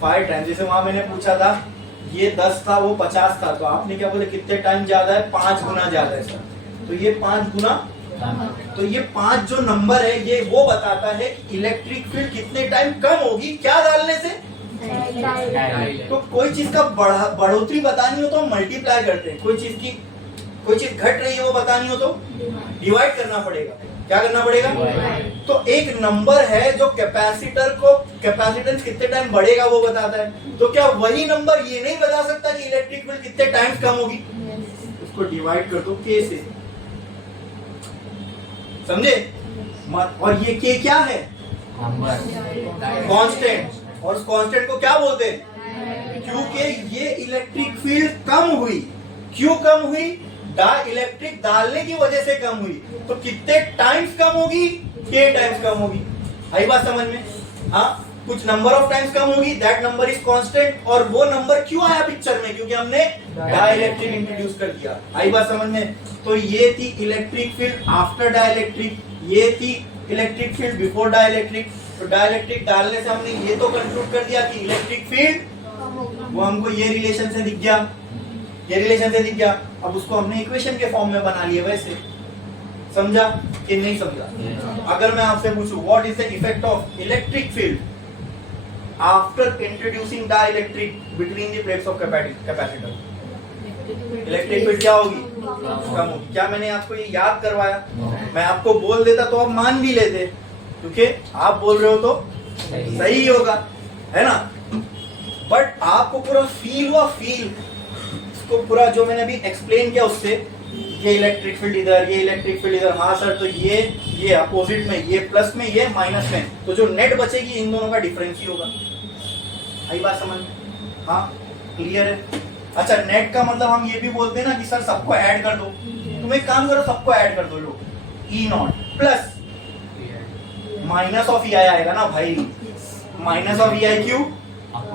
5 टाइम्स। जैसे वहां मैंने पूछा था ये 10 था वो 50 था, तो आपने क्या बोले कितने टाइम ज्यादा है? 5 गुना ज्यादा है सर। तो ये 5 गुना, तो ये 5 जो नंबर है ये वो बताता है कि इलेक्ट्रिक फील्ड कितने टाइम कम होगी, क्या डालने से? तो कोई चीज का बढ़ोतरी बतानी हो तो मल्टीप्लाई करते हैं, कोई चीज घट रही है वो बतानी हो तो डिवाइड करना पड़ेगा। क्या करना पड़ेगा? तो एक नंबर है जो कैपेसिटर को, कैपेसिटेंस कितने टाइम बढ़ेगा वो बताता है, तो क्या वही नंबर ये नहीं बता सकता कि इलेक्ट्रिक फील्ड कितने टाइम्स कम होगी? उसको डिवाइड कर दो K से, समझे? और ये के क्या है? Number constant. और उस कांस्टेंट को क्या बोलते हैं? क्योंकि ये इलेक्ट्रिक फील्ड कम हुई। क्यों कम हुई? डाई इलेक्ट्रिक डालने की वजह से कम हुई। तो कितने टाइम्स कम होगी? के टाइम्स कम होगी। आई बात समझ में? हाँ, कुछ नंबर ऑफ टाइम्स कम होगी, दैट नंबर इज कांस्टेंट। और वो नंबर क्यों आया पिक्चर में? क्योंकि हमने डाई इलेक्ट्रिक इंट्रोड्यूस कर दिया। आई बात समझ में? तो ये थी electric field after dielectric, ये थी electric field before dielectric. तो डाई इलेक्ट्रिक डालने से हमने ये तो कंक्लूड कर दिया कि इलेक्ट्रिक फील्ड, वो हमको ये रिलेशन से दिख गया, ये रिलेशन से दिख गया। अब उसको हमने इक्वेशन के फॉर्म में बना लिया। वैसे समझा कि नहीं समझा? अगर मैं आपसे पूछूं what is the effect of electric field after introducing dielectric between the plates of capacitor, electric field क्या होगी? कम होगी। क्या मैंने आपको ये याद करवाया? मैं आपको बोल देता तो आप मान भी लेते, क्योंकि आप बोल रहे हो तो सही होगा, है ना? बट आपको पूरा फील हुआ, फील इसको पूरा जो मैंने अभी एक्सप्लेन किया उससे, ये इलेक्ट्रिक फील्ड इधर, ये इलेक्ट्रिक फील्ड इधर, हाँ सर तो ये अपोजिट में, ये प्लस में, ये माइनस में, तो जो नेट बचेगी इन दोनों का डिफरेंस ही होगा। आई बात समझ? हाँ, क्लियर है? अच्छा, नेट का मतलब हम ये भी बोलते हैं ना कि सर सबको ऐड कर दो। तुम एक काम करो, सबको ऐड कर दो। लो ई नॉट प्लस माइनस ऑफ ई आई आएगा ना भाई, माइनस ऑफ ई आई क्यों?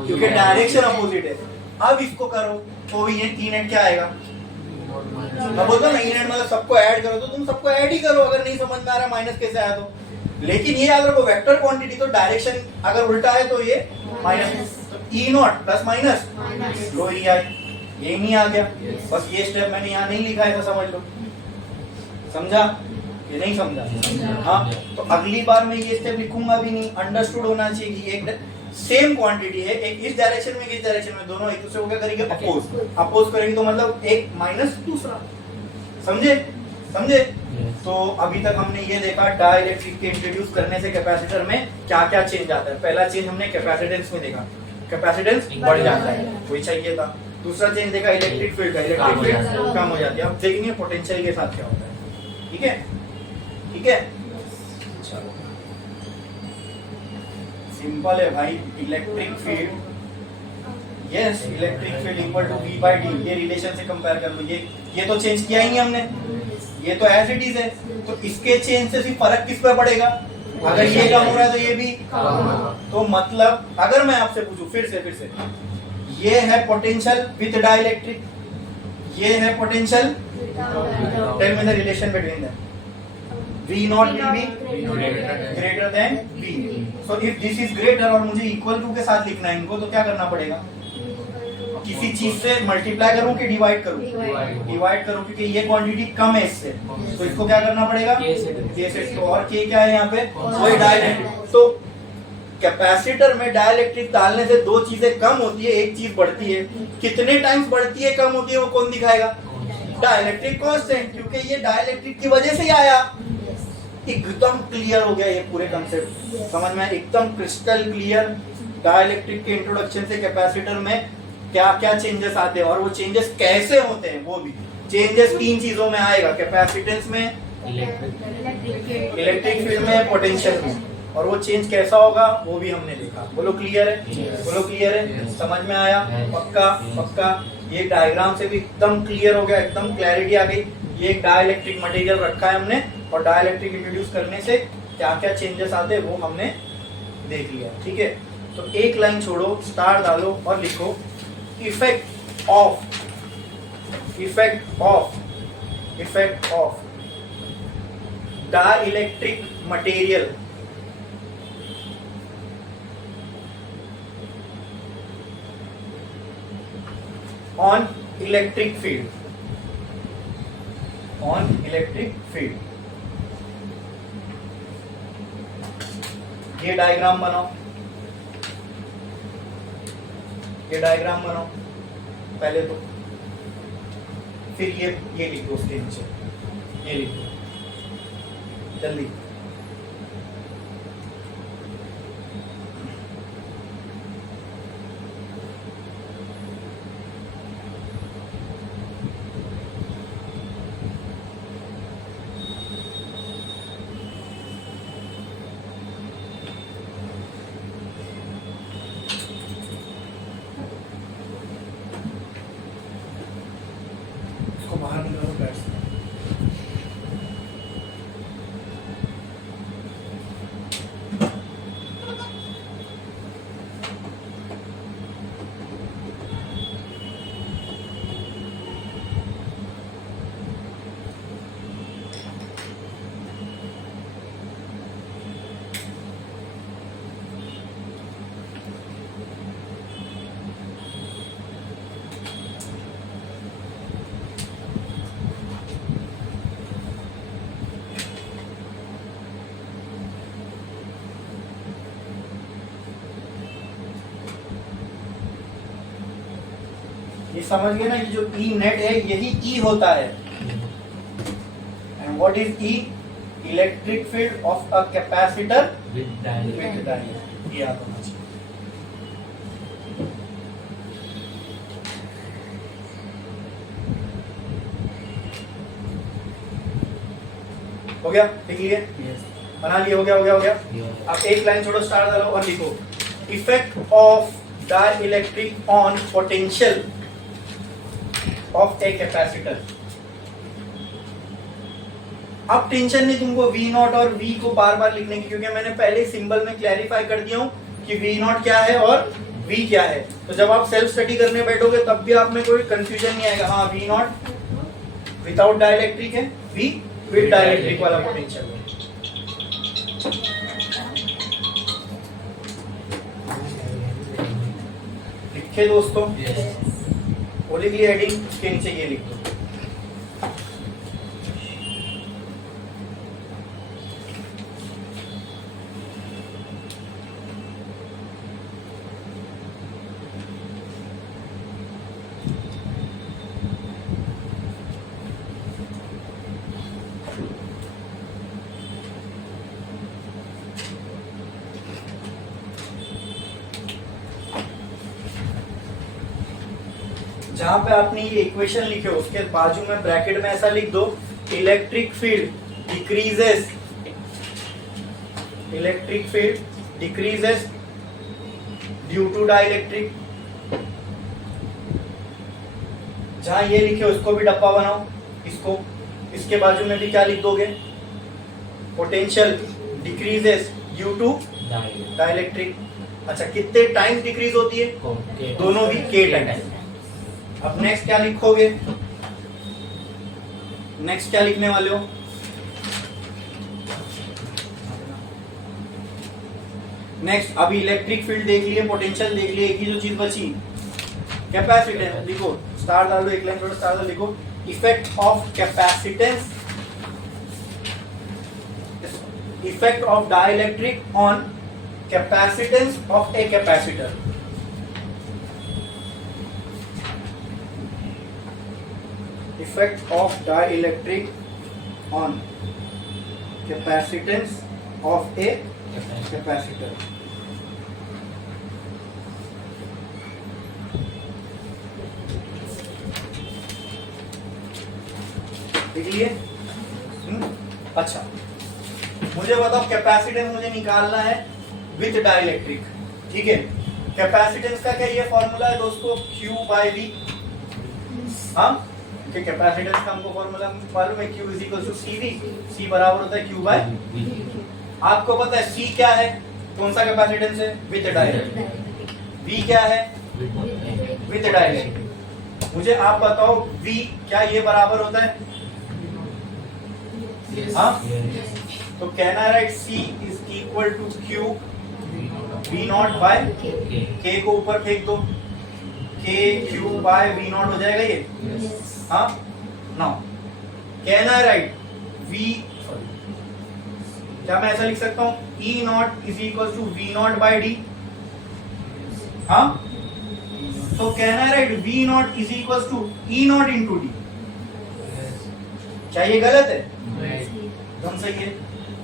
क्योंकि डायरेक्शन अपोजिट है। अब इसको करो तो ये टी नेट क्या आएगा? मैं बोलता हूँ ना, ई नेट मतलब सबको ऐड करो, तो तुम सबको ऐड ही करो। अगर नहीं समझ में आ रहा माइनस कैसे आया तो, लेकिन ये अगर वो वेक्टर क्वांटिटी तो डायरेक्शन अगर उल्टा है तो ये माइनस, तो ई नॉट प्लस माइनस लो ई आई, ये नहीं आ गया। बस ये स्टेप मैंने यहाँ नहीं लिखा है तो समझ लो। समझा ये नहीं समझा? हाँ, तो अगली बार मैं ये स्टेप लिखूंगा भी नहीं। अंडरस्टूड होना चाहिए कि एक सेम क्वांटिटी है, एक इस डायरेक्शन में, इस डायरेक्शन में, दोनों एक दूसरे को क्या करेंगे? अपोज। अपोज करेंगे तो मतलब एक माइनस दूसरा। समझे? समझे? तो अभी तक हमने ये देखा डाइलेक्ट्रिक के इंट्रोड्यूस करने से कैपेसिटर में क्या क्या चेंज आता है। पहला चेंज हमने कैपेसिटेंस में देखा, कैपेसिटेंस बढ़ जाता है, वही चाहिए था। दूसरा चेंज देखा इलेक्ट्रिक फील्ड का, इलेक्ट्रिक फील्ड कम हो जाती है। अब देखेंगे पोटेंशियल के साथ क्या होता है। ठीक है? ठीक है, चलो सिंपल है भाई। Electric field, yes, electric field equal to V by D, ये रिलेशन से कंपेयर कर लो। ये तो चेंज किया ही नहीं हमने, ये तो एज इट इज है। तो इसके चेंज से सिर्फ फर्क किस पे पड़ेगा? अगर ये कम हो रहा है तो ये भी। तो मतलब अगर मैं आपसे पूछूं फिर से, ये है पोटेंशियल विद डाइलेक्ट्रिक, ये है potential, tell me the relation between them. V naught will be greater than V. So if this is greater और मुझे इक्वल टू के साथ लिखना है इनको, तो क्या करना पड़ेगा? किसी चीज से मल्टीप्लाई करूं कि डिवाइड करूं? डिवाइड करूं, क्योंकि ये क्वांटिटी कम है इससे, तो इसको क्या करना पड़ेगा? K से। तो और K क्या है यहाँ पे? वही डाइलेक्ट्रिक। तो कैपेसिटर में डाइलेक्ट्रिक डालने से दो चीजें कम होती है, एक चीज बढ़ती है। कितने टाइम्स बढ़ती है, कम होती है, वो कौन दिखाएगा? डाइलेक्ट्रिक कांस्टेंट, क्योंकि ये डाइलेक्ट्रिक की वजह से ही आया। एकदम क्लियर हो गया ये पूरे कंसेप्ट, समझ में? एकदम क्रिस्टल क्लियर। डाइलेक्ट्रिक के इंट्रोडक्शन से कैपेसिटर में क्या क्या चेंजेस आते हैं और वो चेंजेस कैसे होते हैं, वो भी चेंजेस तीन चीजों में आएगा, कैपेसिटेंस में, इलेक्ट्रिक फील्ड में, पोटेंशियल में। और वो चेंज कैसा होगा वो भी हमने देखा। बोलो क्लियर है? बोलो क्लियर है? समझ में आया? पक्का? पक्का? ये डायग्राम से भी एकदम क्लियर हो गया, एकदम क्लैरिटी आ गई। ये एक डाइलेक्ट्रिक मटेरियल रखा है हमने, और डाइलेक्ट्रिक इंट्रोड्यूस करने से क्या क्या चेंजेस आते हैं वो हमने देख लिया। ठीक है, तो एक लाइन छोड़ो, स्टार डालो और लिखो effect of dielectric material on electric field, ये डायग्राम बनाओ, पहले तो, फिर ये लिखो उसके नीचे, ये लिखो जल्दी। ये समझ गए ना, ये जो ई नेट है यही ई होता है। And what is E? Electric field of a capacitor With dielectric. With dielectric. ये याद होना चाहिए। हो गया? लिख लिए? Yes. बना लिए? हो गया हो गया हो गया। Yeah. अब एक लाइन छोड़ो, स्टार डालो और लिखो effect of dielectric on potential of a capacitor. अब टेंशन नहीं तुमको V नॉट और V को बार बार लिखने की, क्योंकि मैंने पहले सिंबल में क्लैरिफाई कर दिया हूं कि V नॉट क्या है और V क्या है। तो जब आप सेल्फ स्टडी करने बैठोगे तब भी आप में कोई कंफ्यूजन नहीं आएगा। हाँ, V नॉट विदाउट डाइलेक्ट्रिक है, V विद डाइलेक्ट्रिक वाला पोटेंशियल है। लिखे दोस्तों? Yes. वो लिख लिया हेडिंग, उसके नीचे ये लिख दो। जहां पे आपने ये इक्वेशन लिखे उसके बाजू में ब्रैकेट में ऐसा लिख दो, electric field decreases due to dielectric. जहां ये लिखे उसको भी डब्बा बनाओ, इसको इसके बाजू में भी क्या लिख दोगे? Potential decreases due to Dielectric. Dielectric. अच्छा, कितने टाइम्स डिक्रीज होती है? Okay. दोनों भी k टाइम्स। अब नेक्स्ट क्या लिखोगे? नेक्स्ट क्या लिखने वाले हो? नेक्स्ट अभी इलेक्ट्रिक फील्ड देख लिए, पोटेंशियल देख लिए, एक ही जो चीज बची कैपेसिटेंस। लिखो, स्टार डालो, एक लाइन थोड़ा स्टार डालो, लिखो effect of capacitance, effect of dielectric on capacitance of a capacitor. Effect of dielectric on capacitance of a capacitor. देख लिए? अच्छा, मुझे बताओ कैपेसिटेंस मुझे निकालना है विद डाइलेक्ट्रिक, ठीक है? कैपेसिटेंस का क्या ये फॉर्मूला है दोस्तों? Q by V। हाँ, कि कैपेसिटेंस का हमको फॉर्मूला मालूम है, Q is equal to CV। C बराबर होता है Q बाय। आपको पता है C क्या है? कौन सा कैपेसिटेंस है? With dielectric. V क्या है? With dielectric. मुझे आप बताओ V क्या ये बराबर होता है? Yes. हाँ? Yes. तो कहना है right, C is equal to Q V naught by Okay. K को ऊपर फेंक दो, K Q by V naught हो जाएगा ये। Yes. हाँ, नाउ कहना है राइट V, क्या मैं ऐसा लिख सकता हूँ? E naught is equal to V naught by D। हाँ, तो कहना है right V naught is equal to E naught into D। क्या ये गलत है? Right. एकदम सही है,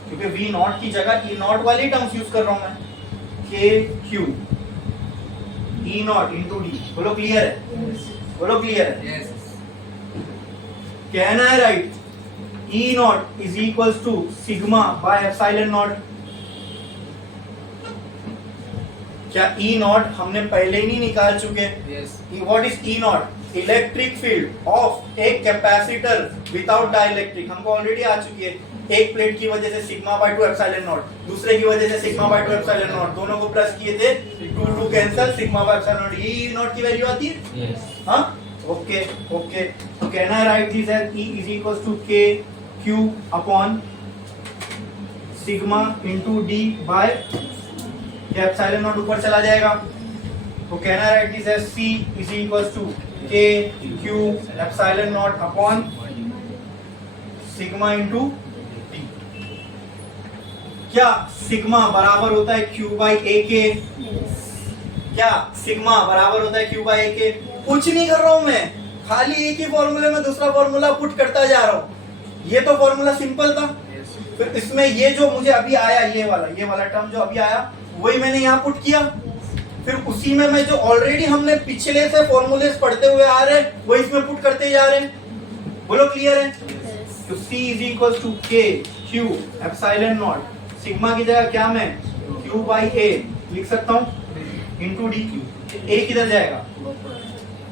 क्योंकि V नॉट की जगह E नॉट वाली टर्म्स यूज कर रहा हूं मैं। K Q E naught into D। बोलो क्लियर है? बोलो क्लियर है? Yes. कहना है right E naught is equal to sigma by epsilon naught. क्या E नॉट हमने पहले ही नहीं निकाल चुके? Yes. What is E naught? Electric field of a capacitor without dielectric. हमको ऑलरेडी आ चुकी है। एक प्लेट की वजह से सिग्मा बाय 2 एप्सिलॉन नॉट, दूसरे की वजह से सिग्मा बाय 2 एप्सिलॉन नॉट, दोनों को प्लस किए थे, 2 cancel, sigma by epsilon naught. ये E नॉट की वैल्यू आती है। Yes. हाँ, ओके ओके। तो कहना है right this as E is equal to K Q upon sigma into D by epsilon naught ऊपर चला जाएगा। तो कहना है right this as C is equal to K Q epsilon naught upon sigma into D। क्या sigma बराबर होता है Q बाई A के? क्या सिग्मा बराबर होता है Q बाई A के? कुछ नहीं कर रहा हूं मैं, खाली एक ही फॉर्मूले में दूसरा फॉर्मूला पुट करता जा रहा हूं। ये तो फॉर्मूला सिंपल था। फिर इसमें ये जो मुझे अभी आया, ये वाला टर्म जो अभी आया, वही मैंने यहाँ पुट किया। फिर उसी में मैं जो ऑलरेडी हमने पिछले से फॉर्मूले पढ़ते हुए आ रहे हैं, वो इसमें पुट करते जा रहे हैं। बोलो क्लियर है? तो C is equal to K Q epsilon naught, sigma की जगह क्या मैं Q बाई A लिख सकता हूँ इंटू डी। A किधर जाएगा?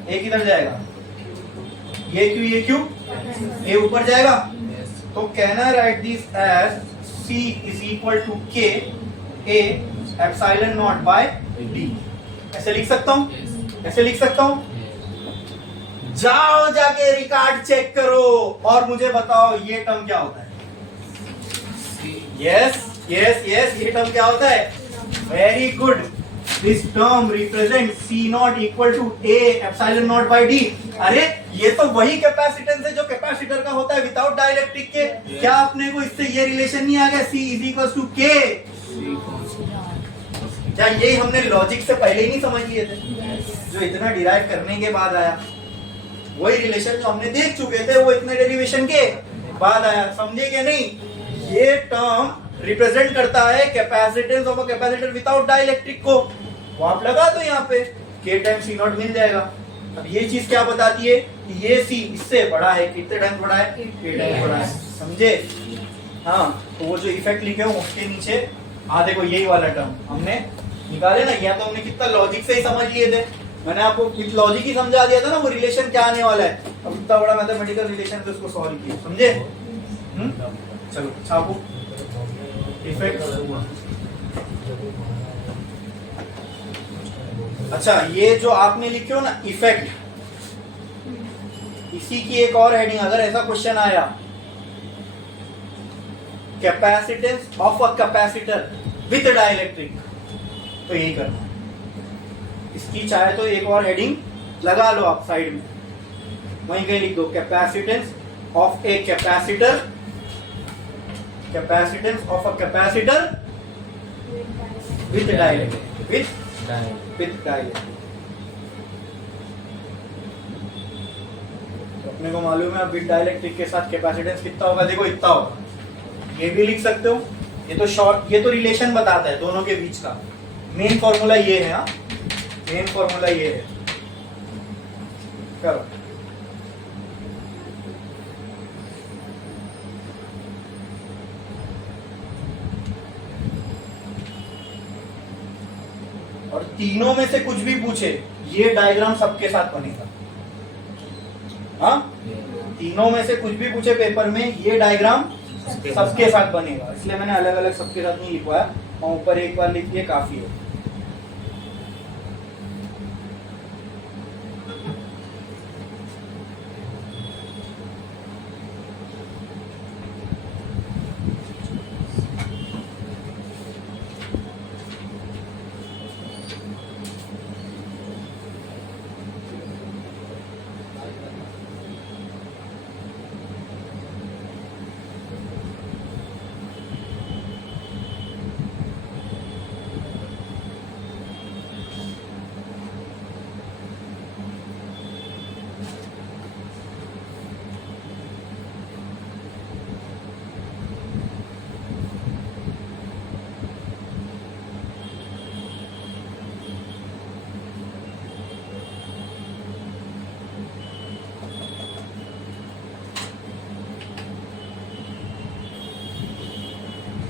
A किधर जाएगा? ये Q A ऊपर जाएगा। तो कहना right this as C is equal to K A epsilon naught by D। ऐसे लिख सकता हूँ, ऐसे लिख सकता हूँ। जाओ जाके रिकॉर्ड चेक करो और मुझे बताओ ये टर्म क्या होता है। यस यस यस, ये टर्म क्या होता है? Very good. This term represent C naught equal to A epsilon naught by D। अरे ये तो वही कैपेसिटेंस है जो कैपेसिटर का होता है विदाउट डाइलेक्ट्रिक के। क्या अपने को इससे ये रिलेशन नहीं आ गया? C is equal to K। क्या ये हमने लॉजिक से पहले ही नहीं समझ लिए थे? जो इतना डिराइव करने के बाद आया, वही रिलेशन जो हमने देख चुके थे, वो इतने डेरिवेशन के बाद आया। समझे क्या नहीं? ये टर्म रिप्रेजेंट करता है capacitance of a capacitor without dielectric को। वो आप लगा दो यहाँ पे, K टाइम्स C नॉट मिल जाएगा। अब ये चीज क्या बताती है कि ये C इससे बड़ा है। कितने टाइम्स बड़ा है? K टाइम्स बड़ा है। समझे? हाँ, तो वो जो इफेक्ट लिखे हो उसके नीचे देखो यही वाला टर्म हमने निकाले ना। या तो हमने कितना लॉजिक से ही समझ लिए थे, मैंने आपको लॉजिक ही समझा दिया था ना वो रिलेशन क्या आने वाला है। अब इतना बड़ा मैथमेटिकल रिलेशन है तो उसको सॉल्व किया। समझे? चलो छापो इफेक्ट। अच्छा, ये जो आपने लिखे हो ना इफेक्ट, इसी की एक और हेडिंग, अगर ऐसा क्वेश्चन आया capacitance of a capacitor with dielectric, तो यही करना है। इसकी चाहे तो एक और हेडिंग लगा लो आप साइड में, वहीं कहीं लिख दो capacitance of a capacitor, capacitance of a capacitor with dielectric, with dielectric. तो अपने को मालूम है विद डाइलेक्ट्रिक के साथ कैपेसिटेंस कितना होगा, देखो इतना होगा। ये भी लिख सकते हो। ये तो शॉर्ट, ये तो रिलेशन बताता है दोनों के बीच का। मेन फॉर्मूला ये है। हाँ, मेन फॉर्मूला ये है। करो। और तीनों में से कुछ भी पूछे, ये डायग्राम सबके साथ बनेगा। हाँ, तीनों में से कुछ भी पूछे पेपर में, ये डायग्राम सबके साथ बनेगा। इसलिए मैंने अलग अलग सबके साथ नहीं लिखवाया, और ऊपर एक बार लिख दिए काफी है।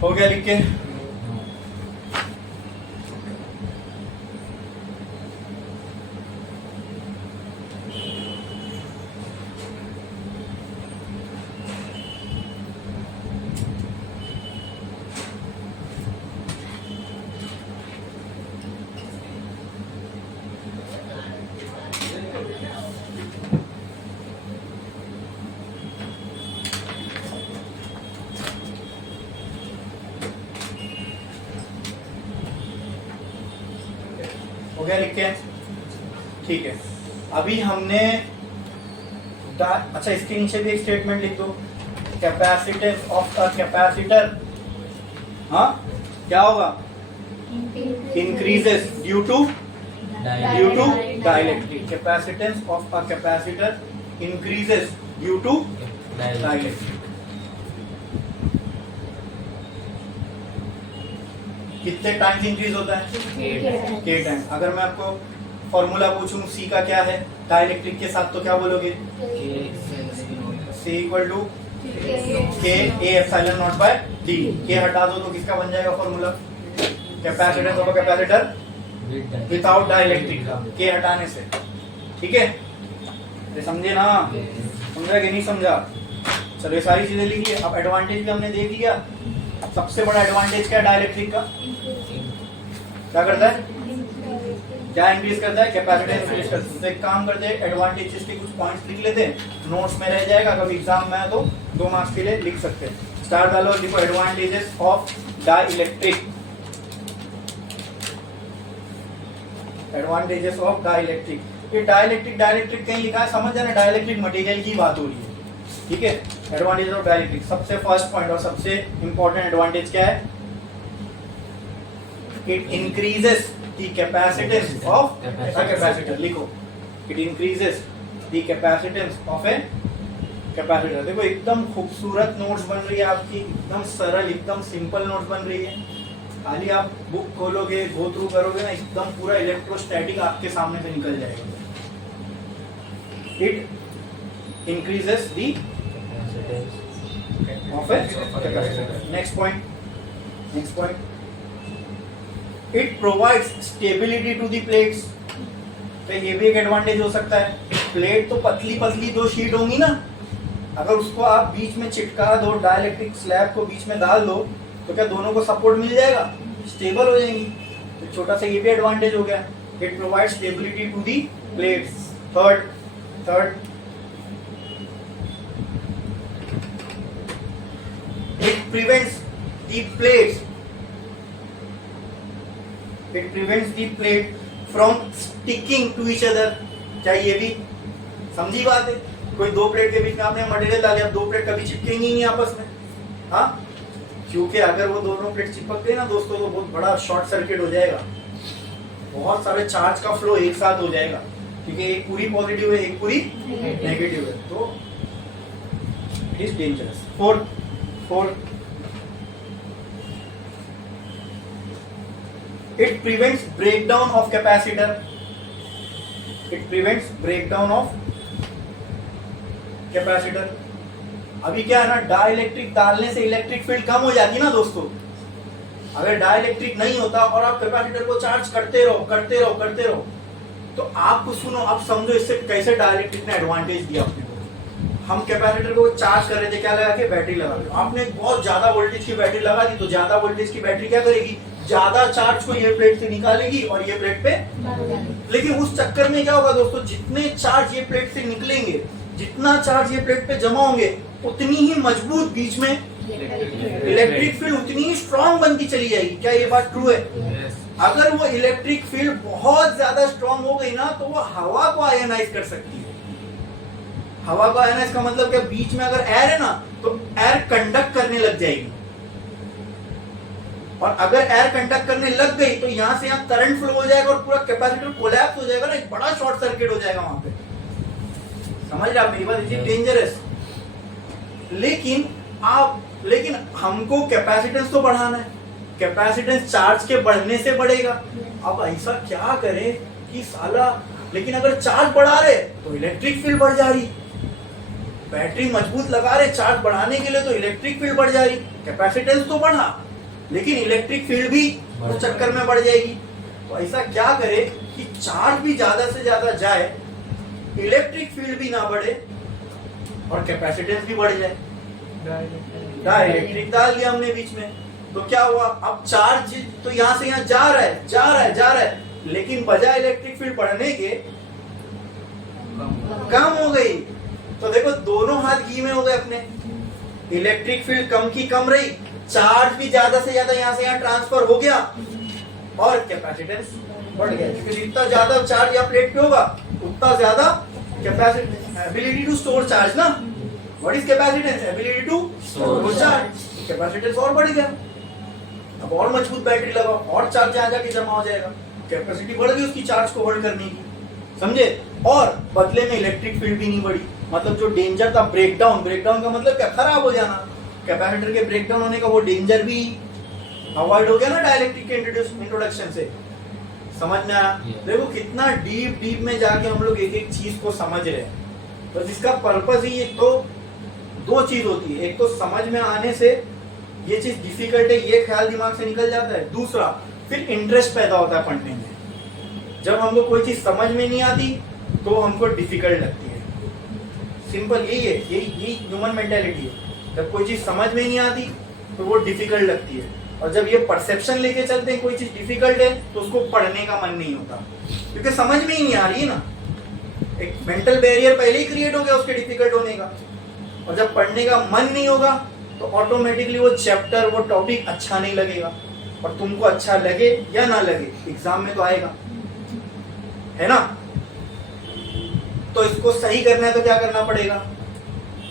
हो गया लिख के? हो गया लिख के? ठीक है। अभी हमने अच्छा, इसके नीचे भी एक स्टेटमेंट लिख दो, कैपेसिटेंस ऑफ अ कैपेसिटर, हाँ क्या होगा? Increases due to due to dielectric. Capacitance of a capacitor increases due to dielectric. कितने टाइम्स इंक्रीज होता है? के टाइम्स। अगर मैं आपको फॉर्मूला पूछूं सी का क्या है डाइलेक्ट्रिक के साथ, तो क्या बोलोगे? सी equal to K A epsilon naught by D. K हटा दो तो किसका बन जाएगा formula? Capacitance of a capacitor without dielectric का, के हटाने से। ठीक है, ये समझे ना? समझा कि नहीं समझा? चलो ये सारी चीजें लिखिए। अब एडवांटेज भी हमने देख लिया। सबसे बड़ा एडवांटेज क्या है डाइलेक्ट्रिक का? क्या करता है? क्या इंक्रीज करता है? कैपेसिटेंस इंक्रीज करता है। तो एक काम करते हैं, एडवांटेजेस के कुछ पॉइंट्स लिख लेते हैं, नोट्स में रह जाएगा, कभी एग्जाम में है तो 2 मार्क्स के लिए लिख सकते हैं। स्टार डालो, लिखो advantages of dielectric. Advantages of dielectric. ये डाइलेक्ट्रिक कहीं लिखा है, समझ जाना डाइलेक्ट्रिक मटेरियल की बात हो रही है। ठीक है, एडवांटेज ऑफ डाइलेक्ट्रिक। सबसे फर्स्ट पॉइंट और सबसे इंपॉर्टेंट एडवांटेज क्या है? It increases the capacitance of a capacitor. लिखो, it increases the capacitance of a capacitor. देखो एकदम खूबसूरत नोट्स बन रही है आपकी, एकदम सरल, एकदम सिंपल नोट्स बन रही है। खाली आप बुक खोलोगे, गो थ्रू करोगे ना, एकदम पूरा इलेक्ट्रोस्टैटिक आपके सामने से निकल जाएगा। It increases the of a capacitor. Next point. It provides stability to the plates. तो ये भी एक एडवांटेज हो सकता है। प्लेट तो पतली पतली 2 शीट होंगी ना, अगर उसको आप बीच में चिटका दो, डाइलेक्ट्रिक स्लैब को बीच में डाल दो, तो क्या दोनों को सपोर्ट मिल जाएगा? स्टेबल हो जाएंगी। तो छोटा सा ये भी एडवांटेज हो गया। It provide stability to the plates. Third it prevents the plate from sticking to each other। क्या ये भी समझी बात है? कोई 2 प्लेट के बीच में आपने मटेरियल डाले, अब 2 प्लेट कभी चिपकेंगी नहीं आपस में। हाँ, क्योंकि अगर वो दोनों प्लेट चिपक गए ना दोस्तों, तो बहुत बड़ा शॉर्ट सर्किट हो जाएगा, बहुत सारे चार्ज का फ्लो एक साथ हो जाएगा, क्योंकि एक पूरी पॉजिटिव है, एक पूरी नेगेटिव है, तो it is dangerous. Fourth, it prevents breakdown of capacitor। It prevents breakdown of capacitor। अभी क्या है ना, डाइलेक्ट्रिक डालने से इलेक्ट्रिक फील्ड कम हो जाती है ना दोस्तों। अगर डाइलेक्ट्रिक नहीं होता और आप कैपेसिटर को चार्ज करते रहो, तो आपको सुनो, आप समझो इससे कैसे डाइलेक्ट्रिक ने एडवांटेज दिया अपने को। हम कैपेसिटर को चार्ज कर रहे थे, क्या लगा के? बैटरी लगा दी। आपने बहुत ज्यादा वोल्टेज की बैटरी लगा दी, तो ज्यादा वोल्टेज की बैटरी क्या करेगी? ज्यादा चार्ज को ये प्लेट से निकालेगी और ये प्लेट पे। लेकिन उस चक्कर में क्या होगा दोस्तों, जितने चार्ज ये प्लेट से निकलेंगे, जितना चार्ज ये प्लेट पे जमा होंगे, उतनी ही मजबूत बीच में इलेक्ट्रिक फील्ड, उतनी ही स्ट्रॉन्ग बनती चली जाएगी। क्या ये बात ट्रू है? अगर वो इलेक्ट्रिक फील्ड बहुत ज्यादा स्ट्रॉन्ग हो गई ना, तो वो हवा को आयनाइज कर सकती है। हवा को आयनाइज का मतलब क्या? बीच में अगर एयर है ना, तो एयर कंडक्ट करने लग जाएगी, और अगर एयर कंडक्ट करने लग गई तो यहां से यहां करंट फ्लो हो जाएगा और पूरा कैपेसिटर कोलैप्स हो जाएगा ना, एक बड़ा शॉर्ट सर्किट हो जाएगा वहां पे। समझ रहे आप मेरी बात? Is dangerous. लेकिन हमको कैपेसिटेंस तो बढ़ाना है, कैपेसिटेंस चार्ज के बढ़ने से बढ़ेगा। अब ऐसा क्या करें कि साला, लेकिन अगर चार्ज बढ़ा रहे तो इलेक्ट्रिक फील्ड बढ़ जा रही, बैटरी मजबूत लगा रहे चार्ज बढ़ाने के लिए, तो इलेक्ट्रिक फील्ड बढ़ जा रही। कैपेसिटेंस तो बढ़ा, लेकिन इलेक्ट्रिक फील्ड भी उस चक्कर में बढ़ जाएगी। तो ऐसा क्या करे कि चार्ज भी ज्यादा से ज्यादा जाए, इलेक्ट्रिक फील्ड भी ना बढ़े और कैपेसिटेंस भी बढ़ जाए। डाइलेक्ट्रिक डाल दिया हमने बीच में, तो क्या हुआ? अब चार्ज तो यहां से यहां जा रहा है, लेकिन बजाय इलेक्ट्रिक फील्ड बढ़ने के कम हो गई। तो देखो दोनों हाथ घी में हो गए अपने। इलेक्ट्रिक फील्ड कम की कम रही, चार्ज भी ज्यादा से ज्यादा यहां से यहां ट्रांसफर हो गया, और कैपेसिटेंस बढ़ गया, क्योंकि जितना ज्यादा चार्ज या प्लेट पे होगा उतना ज्यादा capacity, ability to store charge ना। What is capacitance? Ability to store charge. Capacitance और बढ़ गया, अब और मजबूत बैटरी लगाओ और चार्ज यहाँ जाके जमा हो जाएगा। कैपेसिटी बढ़ गई उसकी चार्ज को होल्ड करने की, समझे। और बदले में इलेक्ट्रिक फील्ड भी नहीं बढ़ी, मतलब जो डेंजर था ब्रेकडाउन, ब्रेकडाउन का मतलब क्या, खराब हो जाना, कैपेसिटर के ब्रेकडाउन होने का वो डेंजर भी अवॉइड हो गया ना डाइलेक्ट्रिक के इंट्रोडक्शन से। समझ में आया? देखो कितना डीप डीप में जाके हम लोग एक एक चीज को समझ रहे हैं। बस इसका पर्पस ही एक तो दो चीज होती है, एक तो समझ में आने से ये चीज डिफिकल्ट है ये ख्याल दिमाग से निकल जाता है, दूसरा फिर इंटरेस्ट पैदा होता है पढ़ने में। जब हमको कोई चीज समझ में नहीं आती तो हमको डिफिकल्ट लगती है, सिंपल यही है, यही ह्यूमन मेंटेलिटी है। जब कोई चीज समझ में नहीं आती तो वो डिफिकल्ट लगती है, और जब ये परसेप्शन लेके चलते हैं कोई चीज डिफिकल्ट है तो उसको पढ़ने का मन नहीं होता, क्योंकि समझ में ही नहीं आ रही है ना। एक मेंटल बैरियर पहले ही क्रिएट हो गया उसके डिफिकल्ट होने का, और जब पढ़ने का मन नहीं होगा तो ऑटोमेटिकली वो चैप्टर वो टॉपिक अच्छा नहीं लगेगा, और तुमको अच्छा लगे या ना लगे एग्जाम में तो आएगा, है ना। तो इसको सही करना है तो क्या करना पड़ेगा,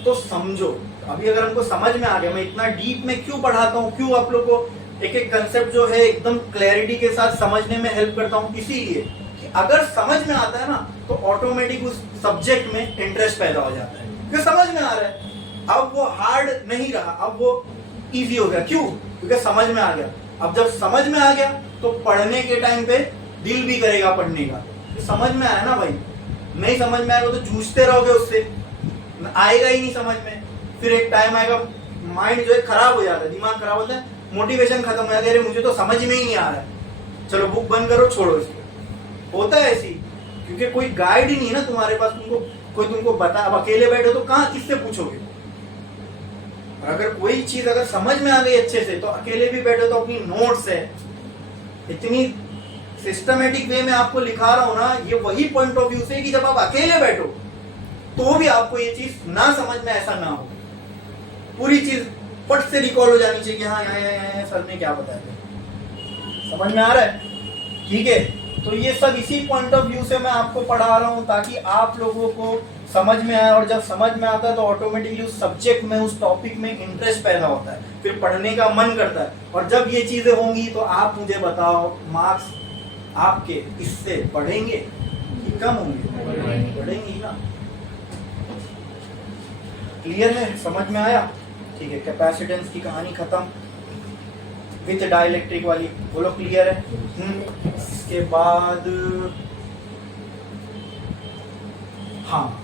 तो समझो। अभी अगर हमको समझ में आ गया, मैं इतना डीप में क्यों पढ़ाता हूँ, क्यों आप लोग को एक एक कंसेप्ट जो है एकदम क्लैरिटी के साथ समझने में हेल्प करता हूँ, इसीलिए कि अगर समझ में आता है ना तो ऑटोमेटिक उस सब्जेक्ट में इंटरेस्ट पैदा हो जाता है, क्योंकि समझ में आ रहा है। अब वो हार्ड नहीं रहा, अब वो इजी हो गया, क्यों, क्योंकि समझ में आ गया। अब जब समझ में आ गया तो पढ़ने के टाइम पे दिल भी करेगा पढ़ने का, समझ में आया ना भाई। नहीं समझ में आएगा तो जूझते रहोगे उससे, आएगा ही नहीं समझ में, फिर एक टाइम आएगा माइंड जो है खराब हो जाता है, दिमाग खराब होता है, मोटिवेशन खत्म हो जाता है, अरे मुझे तो समझ में ही नहीं आ रहा है, चलो बुक बंद करो छोड़ो इसको। होता है ऐसी, क्योंकि कोई गाइड ही नहीं है ना तुम्हारे पास, कोई तुमको बता। अब अकेले बैठो तो कहाँ किससे पूछोगे, और अगर कोई चीज अगर समझ में आ गई अच्छे से तो अकेले भी बैठो तो अपनी नोट्स है, इतनी सिस्टमेटिक वे में आपको लिखा रहा हूं ना, ये वही पॉइंट ऑफ व्यू से कि जब आप अकेले बैठो तो भी आपको ये चीज ना समझ में ऐसा ना हो, पूरी चीज फट से रिकॉल हो जानी चाहिए कि हाँ यहाँ सर ने क्या बताया, समझ में आ रहा है, ठीक है। तो ये सब इसी पॉइंट ऑफ व्यू से मैं आपको पढ़ा रहा हूँ ताकि आप लोगों को समझ में आए, और जब समझ में आता है तो ऑटोमेटिकली उस सब्जेक्ट में उस टॉपिक में इंटरेस्ट पैदा होता है, फिर पढ़ने का मन करता है। और जब ये चीजें होंगी तो आप मुझे बताओ मार्क्स आपके इससे बढ़ेंगे कि कम होंगे, बढ़ेंगे ना। क्लियर है, समझ में आया, ठीक है। कैपेसिटेंस की कहानी खत्म विद डाइलेक्ट्रिक वाली, बोलो क्लियर है। इसके बाद हाँ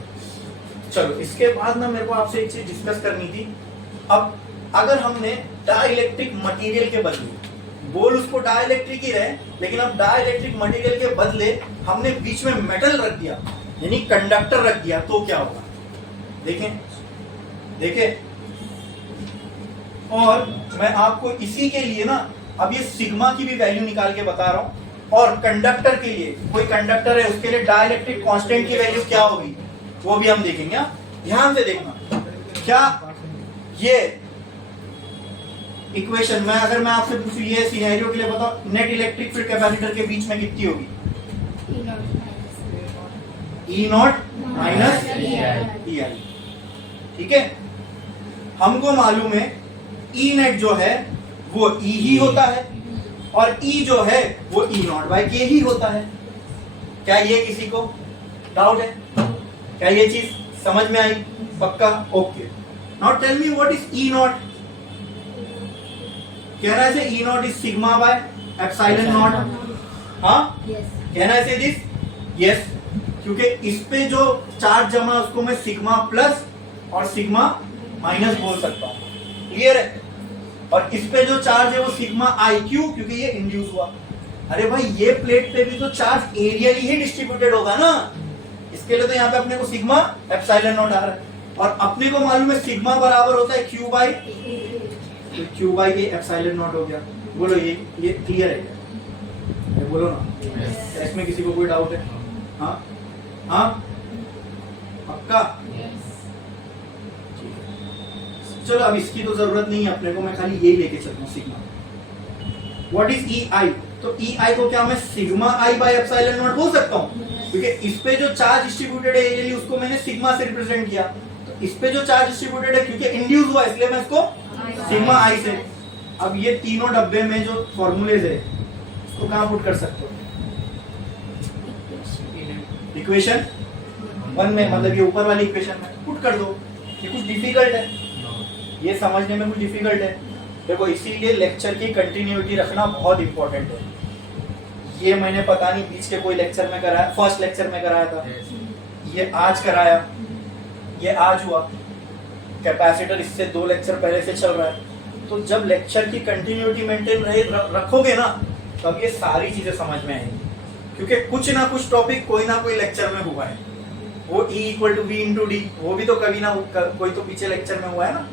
चलो, इसके बाद ना मेरे को आपसे एक चीज डिस्कस करनी थी। अब अगर हमने डाइलेक्ट्रिक मटेरियल के बदले, बोल उसको डाइलेक्ट्रिक ही रहे, लेकिन अब डाइलेक्ट्रिक मटेरियल के बदले हमने बीच में मेटल रख दिया, यानी कंडक्टर रख दिया, तो क्या होगा, देखें देखें। और मैं आपको इसी के लिए ना अब ये सिग्मा की भी वैल्यू निकाल के बता रहा हूं, और कंडक्टर के लिए, कोई कंडक्टर है उसके लिए डाइलेक्ट्रिक कांस्टेंट की वैल्यू क्या होगी वो भी हम देखेंगे। ध्यान से देखना, क्या ये इक्वेशन में अगर मैं आपसे पूछूं ये सिनेरियो के लिए बताओ, नेट इलेक्ट्रिक फील्ड कैपेसिटर के बीच में कितनी होगी, E नॉट माइनस EI, ठीक है। हमको मालूम है E नेट जो है वो E ही होता है, और E जो है वो E नॉट बाई K ही होता है। क्या ये किसी को डाउट है, क्या ये चीज समझ में आई, पक्का, okay. Now tell me what is E naught, कहना है E naught is sigma by epsilon naught, हाँ कहना है दिस, यस, क्योंकि इस पे जो चार्ज जमा उसको मैं सिग्मा प्लस और सिग्मा माइनस बोल सकता हूं, क्लियर है। और इस पे जो चार्ज है वो सिग्मा आई, क्यों, क्योंकि ये इंड्यूस हुआ। अरे भाई ये प्लेट पे भी तो चार्ज एरियली ही डिस्ट्रीब्यूटेड होगा ना, इसके लिए तो यहाँ पे अपने को सिग्मा एप्सिलॉन नॉट आ रहा है, और अपने को मालूम है सिग्मा बराबर होता है क्यू बाई, तो Q by A epsilon not हो गया। बोलो ये क्लियर है क्या, बोलो ना, इसमें किसी को कोई डाउट है, हाँ हाँ पक्का, चलो अब इसकी तो जरूरत नहीं है अपने को, मैं खाली यही लेके चलता हूँ सिग्मा। व्हाट इज ई आई, तो ई आई को क्या मैं sigma i bye epsilon not बोल सकता हूँ, क्योंकि इस पे जो चार्ज डिस्ट्रीब्यूटेड है एरियली उसको मैंने सिग्मा से रिप्रेजेंट किया, तो इस पे जो चार्ज डिस्ट्रीब्यूटेड है क्योंकि इंड्यूस हुआ इसलिए मैं इसको सिग्मा आई से। अब ये तीनों डब्बे में जो फॉर्मूलेज है उसको कहाँ पुट कर सकते हो, इक्वेशन 1 में, मतलब ये ऊपर वाली इक्वेशन में पुट कर दो। ये कुछ डिफिकल्ट है? ये समझने में कुछ डिफिकल्ट है? देखो, इसीलिए लेक्चर की कंटिन्यूटी रखना बहुत इंपॉर्टेंट है। ये मैंने पता नहीं बीच के कोई लेक्चर में कराया, फर्स्ट लेक्चर में कराया था, ये आज कराया, ये आज हुआ, कैपेसिटर इससे 2 लेक्चर पहले से चल रहा है। तो जब लेक्चर की कंटिन्यूटी मेंटेन रखोगे ना, तब ये सारी चीजें समझ में आएंगी, क्योंकि कुछ ना कुछ टॉपिक कोई ना कोई लेक्चर में हुआ है। वो E = V × D, वो भी तो कभी ना कोई तो पीछे लेक्चर में हुआ है ना।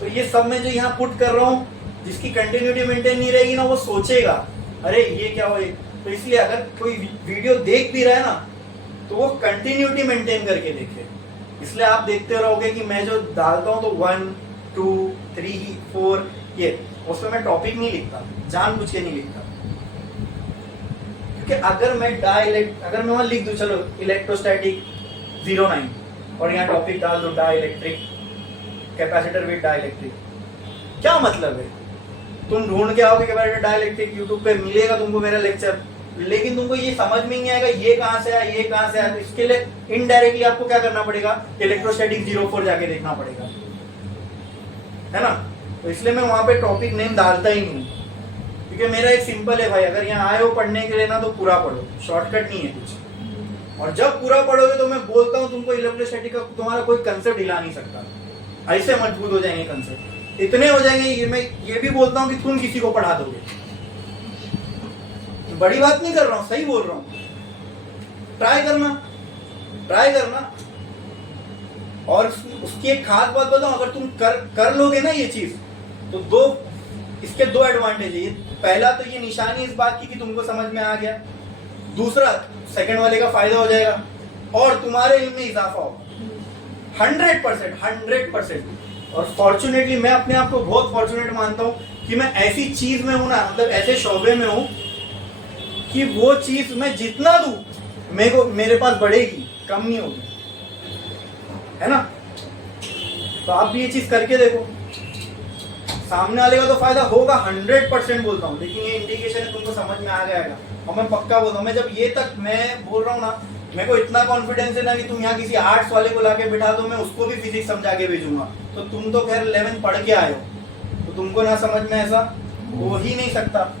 तो ये सब मैं जो यहाँ पुट कर रहा हूँ, जिसकी कंटिन्यूटी मेंटेन नहीं रहेगी ना, वो सोचेगा अरे ये क्या हो। तो इसलिए अगर कोई वीडियो देख भी रहा है ना, तो वो कंटिन्यूटी मेंटेन करके देखे। इसलिए आप देखते रहोगे कि मैं जो डालता हूँ तो 1 2 3 4 ये, उसमें मैं टॉपिक नहीं लिखता, जानबूझ के नहीं लिखता। क्योंकि अगर मैं वहां लिख दूं चलो इलेक्ट्रोस्टैटिक 09 और यहाँ टॉपिक डाल दो डाइलेक्ट्रिक कैपेसिटर विद डाइलेक्ट्रिक, क्या मतलब है? तुम ढूंढ के आओगे कैपेसिटर डाइलेक्ट्रिक, यूट्यूब पे मिलेगा तुमको मेरा लेक्चर, लेकिन तुमको ये समझ में नहीं आएगा ये कहां से आया, ये कहां से आया। तो इसके लिए इनडायरेक्टली आपको क्या करना पड़ेगा, इलेक्ट्रोस्टैटिक 04 जाके देखना पड़ेगा, है ना। तो इसलिए मैं वहां पे टॉपिक नेम डालता ही नहीं, क्योंकि मेरा एक सिंपल है भाई, अगर यहाँ आए हो पढ़ने के लिए ना, तो पूरा पढ़ो, शॉर्टकट नहीं है कुछ। और जब पूरा पढ़ोगे तो मैं बोलता हूँ तुमको इलेक्ट्रोस्टैटिक का तुम्हारा कोई कंसेप्ट हिला नहीं सकता, ऐसे मजबूत हो जाएंगे कंसेप्ट, इतने हो जाएंगे। ये मैं ये भी बोलता हूँ कि तुम किसी को पढ़ा दोगे, बड़ी बात नहीं कर रहा हूँ, सही बोल रहा हूँ। ट्राई करना। और उसकी एक खास बात बताऊं, अगर तुम कर लोगे ना ये चीज, तो इसके 2 एडवांटेज है। पहला तो ये निशानी इस बात की कि तुमको समझ में आ गया, दूसरा सेकंड वाले का फायदा हो जाएगा और तुम्हारे इल्म में इजाफा होगा 100%। और फॉर्चुनेटली मैं अपने आप को बहुत फॉर्चुनेट मानता हूँ कि मैं ऐसी चीज में हूं ना, मतलब ऐसे शोबे में हूं कि वो चीज मैं जितना दूं मेरे पास बढ़ेगी, कम नहीं होगी, है ना। तो आप भी ये चीज करके देखो, सामने वाले का तो फायदा होगा 100% बोलता हूँ। लेकिन ये इंडिकेशन है तुमको समझ में आ जाएगा, और मैं पक्का बोलता हूँ, मैं जब ये तक मैं बोल रहा हूँ ना, मेरे को इतना कॉन्फिडेंस है ना कि तुम यहाँ किसी आर्ट्स वाले को लाके बिठा दो, मैं उसको भी फिजिक्स समझा के भेजूंगा। तो तुम तो खैर 11 पढ़ के आए हो, तो तुमको ना समझ में ऐसा हो ही नहीं सकता।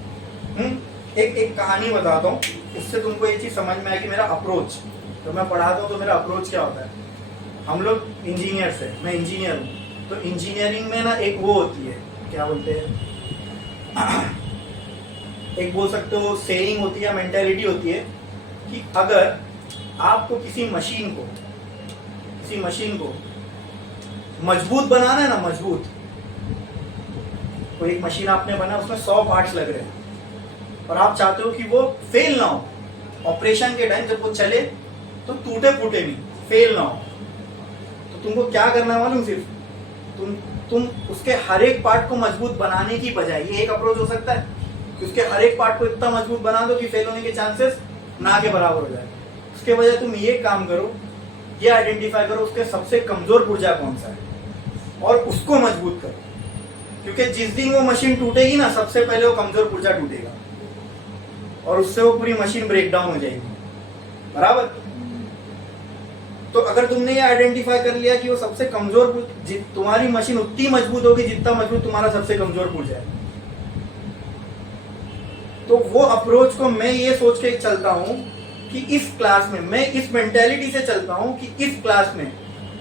एक कहानी बताता हूँ, उससे तुमको ये चीज समझ में आएगी, मेरा अप्रोच। तो मैं पढ़ाता हूँ तो मेरा अप्रोच क्या होता है। हम लोग इंजीनियर से, मैं इंजीनियर हूँ, तो इंजीनियरिंग में ना एक वो होती है, क्या बोलते हैं, एक बोल सकते हो सेइंग होती है, मेंटालिटी होती है कि अगर आपको किसी मशीन को मजबूत बनाना है ना, मजबूत, कोई एक मशीन आपने बना, उसमें 100 पार्ट्स लग रहे हैं और आप चाहते हो कि वो फेल ना हो, ऑपरेशन के टाइम जब वो चले तो टूटे फूटे नहीं, फेल ना हो। तो तुमको क्या करना है मालूम, सिर्फ तुम उसके हर एक पार्ट को मजबूत बनाने की बजाय, ये एक अप्रोच हो सकता है कि उसके हर एक पार्ट को इतना मजबूत बना दो कि फेल होने के चांसेस ना के बराबर हो जाए। उसके बजाय तुम ये काम करो, ये आइडेंटिफाई करो उसके सबसे कमजोर पुर्जा कौन सा है और उसको मजबूत करो, क्योंकि जिस दिन वो मशीन टूटेगी ना, सबसे पहले वो कमजोर पुर्जा टूटेगा और उससे वो पूरी मशीन ब्रेक डाउन हो जाएगी, बराबर। तो अगर तुमने ये आइडेंटिफाई कर लिया कि वो सबसे कमजोर, तुम्हारी मशीन उतनी मजबूत होगी जितना मजबूत तुम्हारा सबसे कमजोर पुर्जा है। तो वो अप्रोच को मैं ये सोच के चलता हूं कि इस क्लास में मैं इस मेंटेलिटी से चलता हूं कि इस क्लास में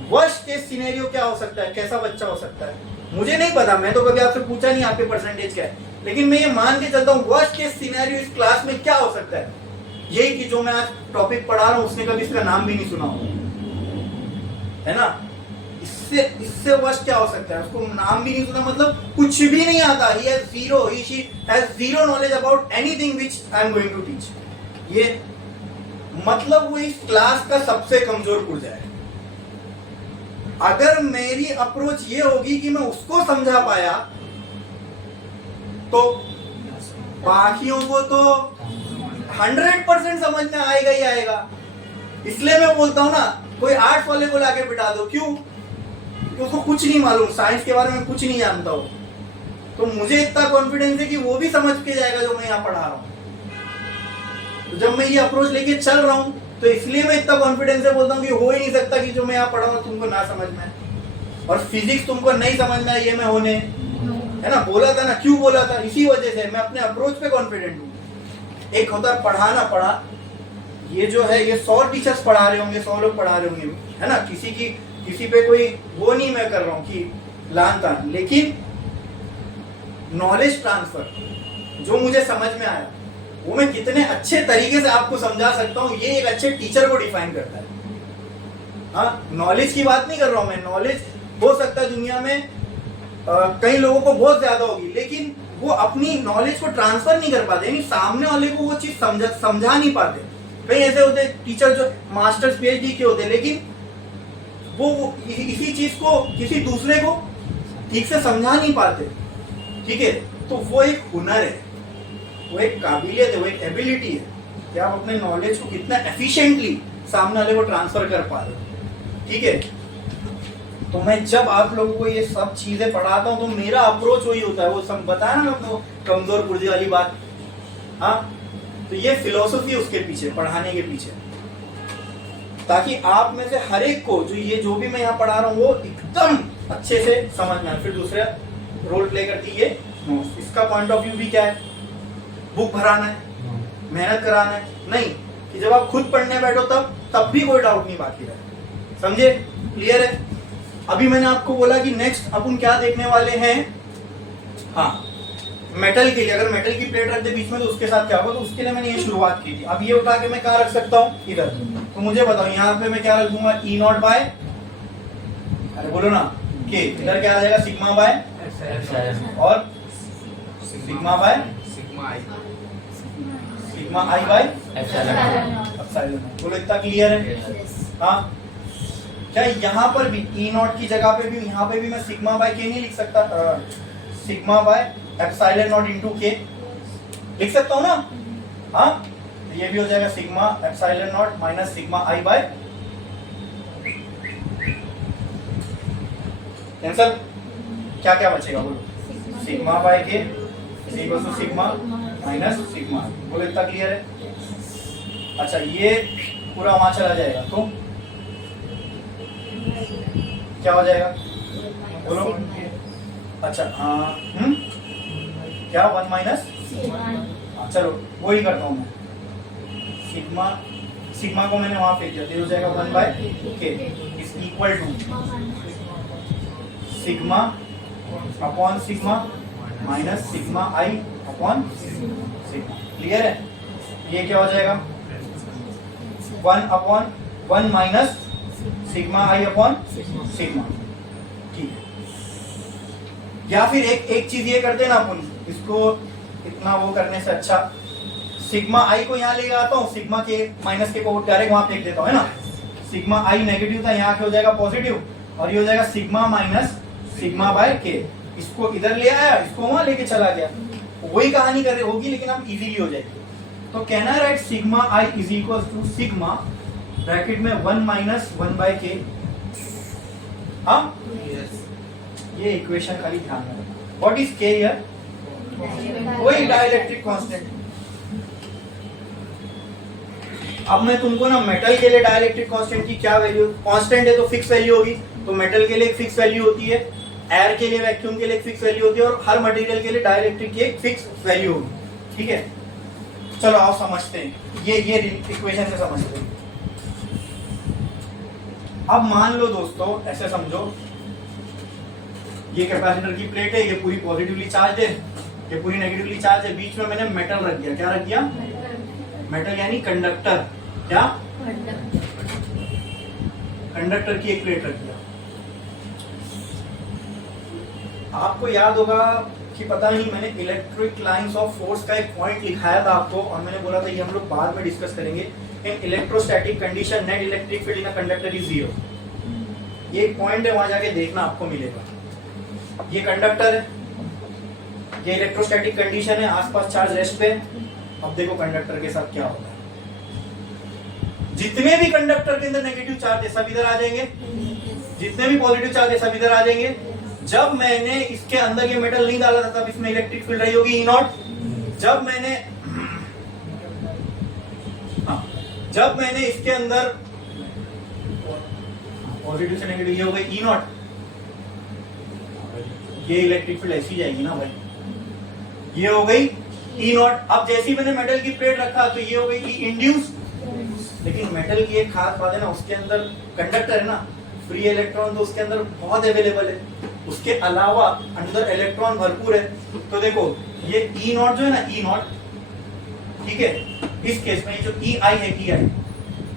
वर्स्ट केस सिनेरियो क्या हो सकता है, कैसा बच्चा हो सकता है, मुझे नहीं पता, मैं तो कभी आपसे पूछा नहीं आपके परसेंटेज क्या है, लेकिन मैं ये मान के चलता हूँ वर्स्ट केस सिनेरियो इस क्लास में क्या हो सकता है। यही कि जो मैं आज टॉपिक पढ़ा रहा हूँ उसने कभी इसका नाम भी नहीं सुना होगा, है ना। इससे वर्स्ट क्या हो सकता है, उसको नाम भी नहीं सुना, मतलब कुछ भी नहीं आता, he has zero knowledge about anything which I am going to teach। ये मतलब वो इस क्लास का सबसे कमजोर पुर्जा है। अगर मेरी अप्रोच ये होगी कि मैं उसको समझा पाया तो बाकियों को तो 100% समझ में आएगा ही आएगा। इसलिए मैं बोलता हूं ना, कोई आर्ट्स वाले को लाके बिठा दो, क्यों? क्योंकि उसको कुछ नहीं मालूम, साइंस के बारे में कुछ नहीं जानता हो, तो मुझे इतना कॉन्फिडेंस है कि वो भी समझ के जाएगा जो मैं यहाँ पढ़ा रहा हूँ। तो जब मैं ये अप्रोच लेके चल रहा हूँ तो इसलिए मैं इतना कॉन्फिडेंस से बोलता हूँ कि हो ही नहीं सकता कि जो मैं यहाँ पढ़ा हूँ तुमको ना समझ में आए, और फिजिक्स तुमको नहीं समझ में आई ये मैं होने, है ना, बोला था ना, क्यों बोला था, इसी वजह से मैं अपने अप्रोच पे कॉन्फिडेंट हूँ। एक होता है पढ़ाना, पढ़ा ये जो है ये 100 टीचर्स पढ़ा रहे होंगे, 100 लोग पढ़ा रहे होंगे, है ना, किसी पे कोई वो नहीं मैं कर रहा हूँ कि लान तान, लेकिन नॉलेज ट्रांसफर जो मुझे समझ में आया वो मैं कितने अच्छे तरीके से आपको समझा सकता हूँ, ये एक अच्छे टीचर को डिफाइन करता है। हाँ, नॉलेज की बात नहीं कर रहा हूं मैं, नॉलेज हो सकता है दुनिया में कई लोगों को बहुत ज्यादा होगी, लेकिन वो अपनी नॉलेज को ट्रांसफर नहीं कर पाते, यानी सामने वाले को वो चीज समझा नहीं पाते। कई ऐसे होते टीचर जो मास्टर्स पीएचडी के होते, लेकिन वो इसी चीज को किसी दूसरे को ठीक से समझा नहीं पाते। ठीक है, तो वो एक हुनर है, वो एक काबिलियत है, वो एक एबिलिटी है कि आप अपने नॉलेज को कितना एफिशिएंटली सामने वाले को ट्रांसफर कर पा रहे हो। ठीक है, तो मैं जब आप लोगों को ये सब चीजें पढ़ाता हूँ तो मेरा अप्रोच वही होता है, वो सब बताया ना आपको कमजोर पुर्जे वाली बात। हाँ, तो ये फिलोसफी उसके पीछे, पढ़ाने के पीछे, ताकि आप में से हर एक को जो भी मैं यहाँ पढ़ा रहा हूँ वो एकदम अच्छे से समझ में आए। फिर दूसरा रोल प्ले करती है नोट्स। इसका पॉइंट ऑफ व्यू भी क्या है, बुक भराना है, मेहनत कराना है, नहीं कि जब आप खुद पढ़ने बैठो तब भी कोई डाउट नहीं बाकी रहे। समझे, क्लियर है। अभी मैंने आपको बोला कि नेक्स्ट अपन क्या देखने वाले हैं। हाँ, मेटल के लिए अगर मेटल की प्लेट रख दे बीच में तो उसके साथ क्या होगा, तो उसके लिए मैंने ये शुरुआत की थी। अब ये उठा के मैं कहाँ रख सकता हूँ, इधर। तो मुझे बताओ यहाँ पे मैं क्या रख दूंगा, ई नॉट बाय, अरे बोलो ना, के इधर क्या आ जाएगा, सिग्मा बाय और sigma by sigma i by epsilon. बोलो इतना क्लियर है। हाँ, क्या यहाँ पर भी ई नॉट की जगह पे भी यहाँ पे भी मैं सिग्मा बाय के नहीं लिख सकता, sigma by epsilon not into के लिख सकता हूँ ना। हाँ, तो ये भी हो जाएगा sigma epsilon naught minus sigma i by, cancel, क्या क्या बचेगा बोलो, sigma by K equal to sigma minus sigma. बोलो इतना क्लियर है। अच्छा, ये पूरा वहां चला जाएगा तो क्या हो जाएगा बोलो। अच्छा क्या 1 माइनस, चलो वो ही करता हूं मैं, सिग्मा को मैंने वहां फेंक दिया, तो हो जाएगा 1 by K is equal to sigma upon sigma minus sigma i upon sigma. Clear है। ये क्या हो जाएगा 1 upon 1 minus sigma i upon sigma. ठीक है, या फिर एक चीज ये करते ना अपन, इसको इतना वो करने से अच्छा सिग्मा आई को यहाँ ले आता हूँ, सिग्मा के माइनस के को डायरेक्ट वहां फेंक देता हूँ, है ना। सिग्मा आई नेगेटिव था, यहाँ क्या हो जाएगा पॉजिटिव, और ये हो जाएगा सिग्मा माइनस सिग्मा बाय के। इसको इधर ले आया, इसको वहां लेके चला गया, वही कहानी कर रही होगी लेकिन अब इजीली हो जाएगी। तो कहना है right, sigma i is equal to sigma bracket में 1 माइनस 1 बाय के। हाँ, ये इक्वेशन खाली ध्यान में रखना। व्हाट इज के हियर, वही डाइलेक्ट्रिक कांस्टेंट। अब मैं तुमको ना मेटल के लिए डाइलेक्ट्रिक कांस्टेंट की क्या वैल्यू, कांस्टेंट है तो फिक्स वैल्यू होगी, तो मेटल के लिए एक फिक्स वैल्यू होती है, एयर के लिए वैक्यूम के लिए एक फिक्स वैल्यू होती है, और हर मटेरियल के लिए डाइलेक्ट्रिक की एक फिक्स वैल्यू होगी। ठीक है, चलो आओ समझते हैं, ये इक्वेशन से समझते हैं। अब मान लो दोस्तों, ऐसे समझो, ये कैपेसिटर की प्लेट है, ये पूरी पॉजिटिवली चार्ज है, ये पूरी नेगेटिवली चार्ज है, बीच में मैंने मेटल रख दिया। क्या रख दिया, मेटल यानी कंडक्टर। क्या, कंडक्टर की एक प्लेट रख दिया। आपको याद होगा कि पता नहीं, मैंने इलेक्ट्रिक लाइंस ऑफ फोर्स का एक पॉइंट लिखाया था आपको, और मैंने बोला था ये हम लोग बाद में डिस्कस करेंगे। इन electrostatic condition net electric field in a conductor is 0। ये एक पॉइंट है, वहां जाके देखना आपको मिलेगा। ये कंडक्टर है, ये इलेक्ट्रोस्टैटिक कंडीशन है, आसपास चार्ज रेस्ट पे। अब देखो कंडक्टर के साथ क्या होता है, जितने भी कंडक्टर के अंदर नेगेटिव चार्ज है सब इधर आ जाएंगे, जितने भी पॉजिटिव चार्ज है सब इधर आ जाएंगे। जब मैंने इसके अंदर ये मेटल नहीं डाला था तब इसमें इलेक्ट्रिक फील्ड रही होगी E0। जब मैंने इसके अंदर पॉजिटिव से नेगेटिव, ये हो गई ई नॉट, ये इलेक्ट्रिक फील्ड ऐसी जाएगी ना भाई, ये हो गई ई नॉट। अब जैसे ही मैंने मेटल की प्लेट रखा तो ये हो गई ई इंड्यूस। लेकिन मेटल की एक खास बात है ना, उसके अंदर कंडक्टर है ना, फ्री इलेक्ट्रॉन तो उसके अंदर बहुत अवेलेबल है, उसके अलावा अंदर इलेक्ट्रॉन भरपूर है। तो देखो ये ई नॉट जो है ना, ई नॉट, ठीक है, इस केस में ये जो ई आई है, ई आई,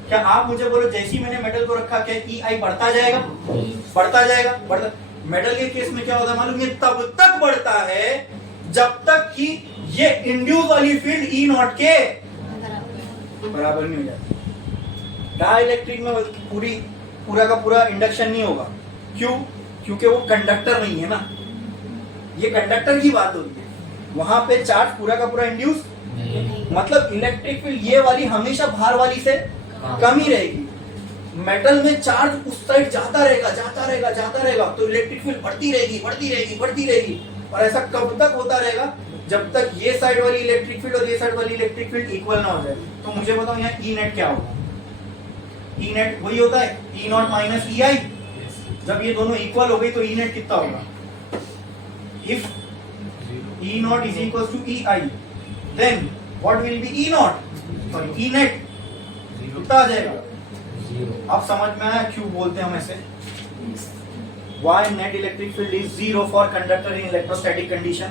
क्या आप मुझे बोलो जैसे ही मैंने मेटल को रखा क्या ई आई बढ़ता जाएगा? बढ़ता जाएगा, बढ़ता। मेटल के केस में क्या होता है मालूम, ये तब तक बढ़ता है जब तक कि ये इंड्यूस वाली फील्ड ई नॉट के बराबर नहीं हो जाती। डाइलेक्ट्रिक में पूरा का पूरा इंडक्शन नहीं होगा। क्यों? क्योंकि वो कंडक्टर नहीं है ना, ये कंडक्टर की बात होती है, वहां पे चार्ज पूरा का पूरा इंड्यूस, मतलब इलेक्ट्रिक फील्ड ये वाली हमेशा बाहर वाली से कम ही रहेगी। मेटल में चार्ज उस साइड जाता रहेगा, जाता रहेगा, जाता रहेगा, तो इलेक्ट्रिक फील्ड बढ़ती रहेगी, बढ़ती रहेगी, बढ़ती रहेगी। और ऐसा कब तक होता रहेगा? जब तक ये साइड वाली इलेक्ट्रिक फील्ड और ये साइड वाली इलेक्ट्रिक फील्ड इक्वल ना हो जाए। तो मुझे बताओ यहाँ ई नेट क्या होगा? ई नेट वही होता है ई नॉट माइनस ई आई। जब ये दोनों इक्वल हो गई तो ई नेट कितना होगा? If e not is equal to e i, then what will be e not, sorry e net कितना आ जाएगा? अब समझ में आया क्यों बोलते हैं हम ऐसे? Why net electric field is zero for conductor in electrostatic condition?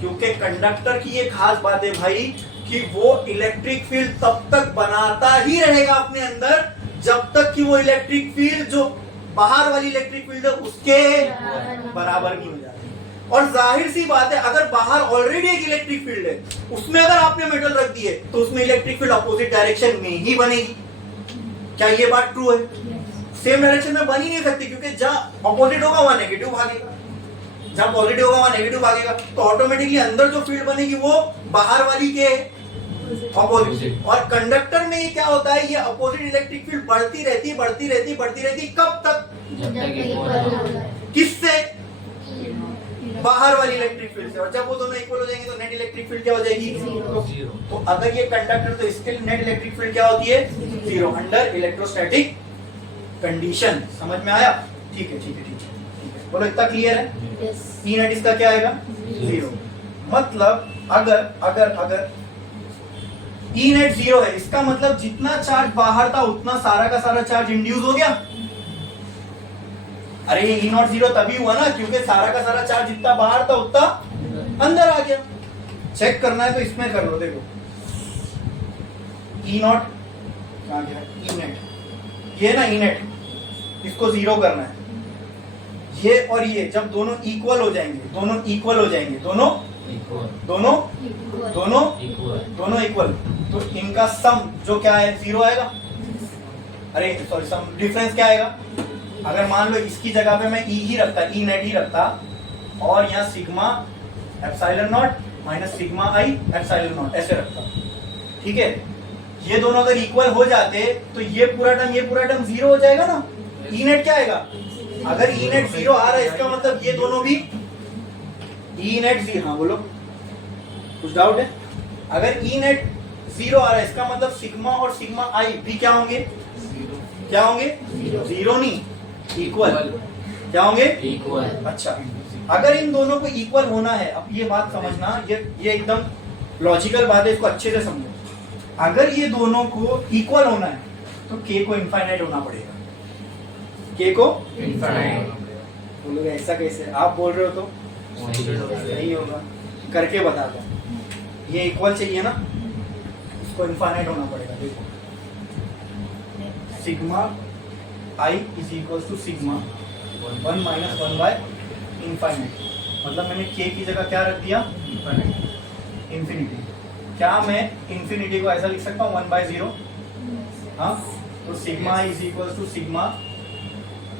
क्योंकि कंडक्टर की ये खास बात है भाई कि वो इलेक्ट्रिक फील्ड तब तक बनाता ही रहेगा अपने अंदर जब तक कि वो इलेक्ट्रिक फील्ड जो बाहर वाली इलेक्ट्रिक फील्ड है उसके बराबर नहीं हो जाती। और जाहिर सी बात है, अगर बाहर ऑलरेडी एक इलेक्ट्रिक फील्ड है, उसमें अगर आपने मेटल रख दिए तो उसमें इलेक्ट्रिक फील्ड अपोजिट डायरेक्शन में ही बनेगी। क्या ये बात ट्रू है? सेम डायरेक्शन में बन ही नहीं सकती, क्योंकि जहां अपोजिट होगा वहां नेगेटिव भागेगा, जहां पॉजिटिव होगा वहां नेगेटिव भागेगा। तो ऑटोमेटिकली अंदर जो फील्ड बनेगी वो बाहर वाली के अपोजिट। और कंडक्टर में ये क्या होता है, ये अपोजिट इलेक्ट्रिक फील्ड बढ़ती रहती, बढ़ती रहती, बढ़ती रहती, कब तक? किससे? बाहर वाली इलेक्ट्रिक फील्ड से। और जब वो दोनों इक्वल हो जाएंगे तो नेट इलेक्ट्रिक फील्ड क्या हो जाएगी? तो अगर ये कंडक्टर, तो इसके लिए नेट इलेक्ट्रिक फील्ड क्या होती है? Zero, under electrostatic condition. समझ में आया? ठीक है, ठीक है, ठीक है, बोलो इतना क्लियर है? ई नेट इसका क्या आएगा? जीरो। मतलब अगर ई नेट जीरो है, इसका मतलब जितना चार्ज बाहर था उतना सारा का सारा चार्ज इंड्यूस हो गया। अरे ये ई नॉट जीरो तभी हुआ ना क्योंकि सारा का सारा चार्ज जितना बाहर था उतना अंदर आ गया। चेक करना है तो इसमें कर लो, देखो ई नॉट कहां गया? ई नेट, ये ना ई नेट, इसको जीरो करना है। ये और ये जब दोनों इक्वल हो जाएंगे, दोनों इक्वल हो जाएंगे, दोनों इक्वल, तो इनका सम जो क्या है? जीरो आएगा। अरे सॉरी, सम डिफरेंस क्या आएगा? अगर मान लो इसकी जगह पे मैं ई ही रखता, ई नेट ही रखता, और यहाँ sigma epsilon naught minus sigma I epsilon not ऐसे रखता, ठीक है? ये दोनों अगर इक्वल हो जाते तो ये पूरा टर्म जीरो हो जाएगा ना। ई नेट क्या आएगा? अगर ई नेट जीरो आ रहा है इसका मतलब ये दोनों भी ई नेट जीरो। हाँ बोलो, कुछ डाउट है? अगर ई नेट जीरो आ रहा है इसका मतलब सिग्मा और सिग्मा आई भी क्या होंगे? क्या होंगे? जीरो नहीं, इक्वल। क्या होंगे? इक्वल। अच्छा, अगर इन दोनों को इक्वल होना है, अब ये बात समझना, ये एकदम लॉजिकल बात है, इसको अच्छे से समझो। अगर ये दोनों को इक्वल होना है तो के को इनफाइनाइट होना पड़ेगा। के को इनफाइनाइट बोलोगे ऐसा कैसे? आप बोल रहे हो तो नहीं होगा, करके बता दो। ये इक्वल चाहिए ना, इसको इनफाइनाइट होना पड़ेगा। देखो sigma i is equal to sigma 1 minus 1 by infinite. मतलब मैंने के की जगह क्या रख दिया? इंफिनिटी। क्या मैं इंफिनिटी को ऐसा लिख सकता हूँ 1 बाय 0? हाँ, तो sigma is equal to sigma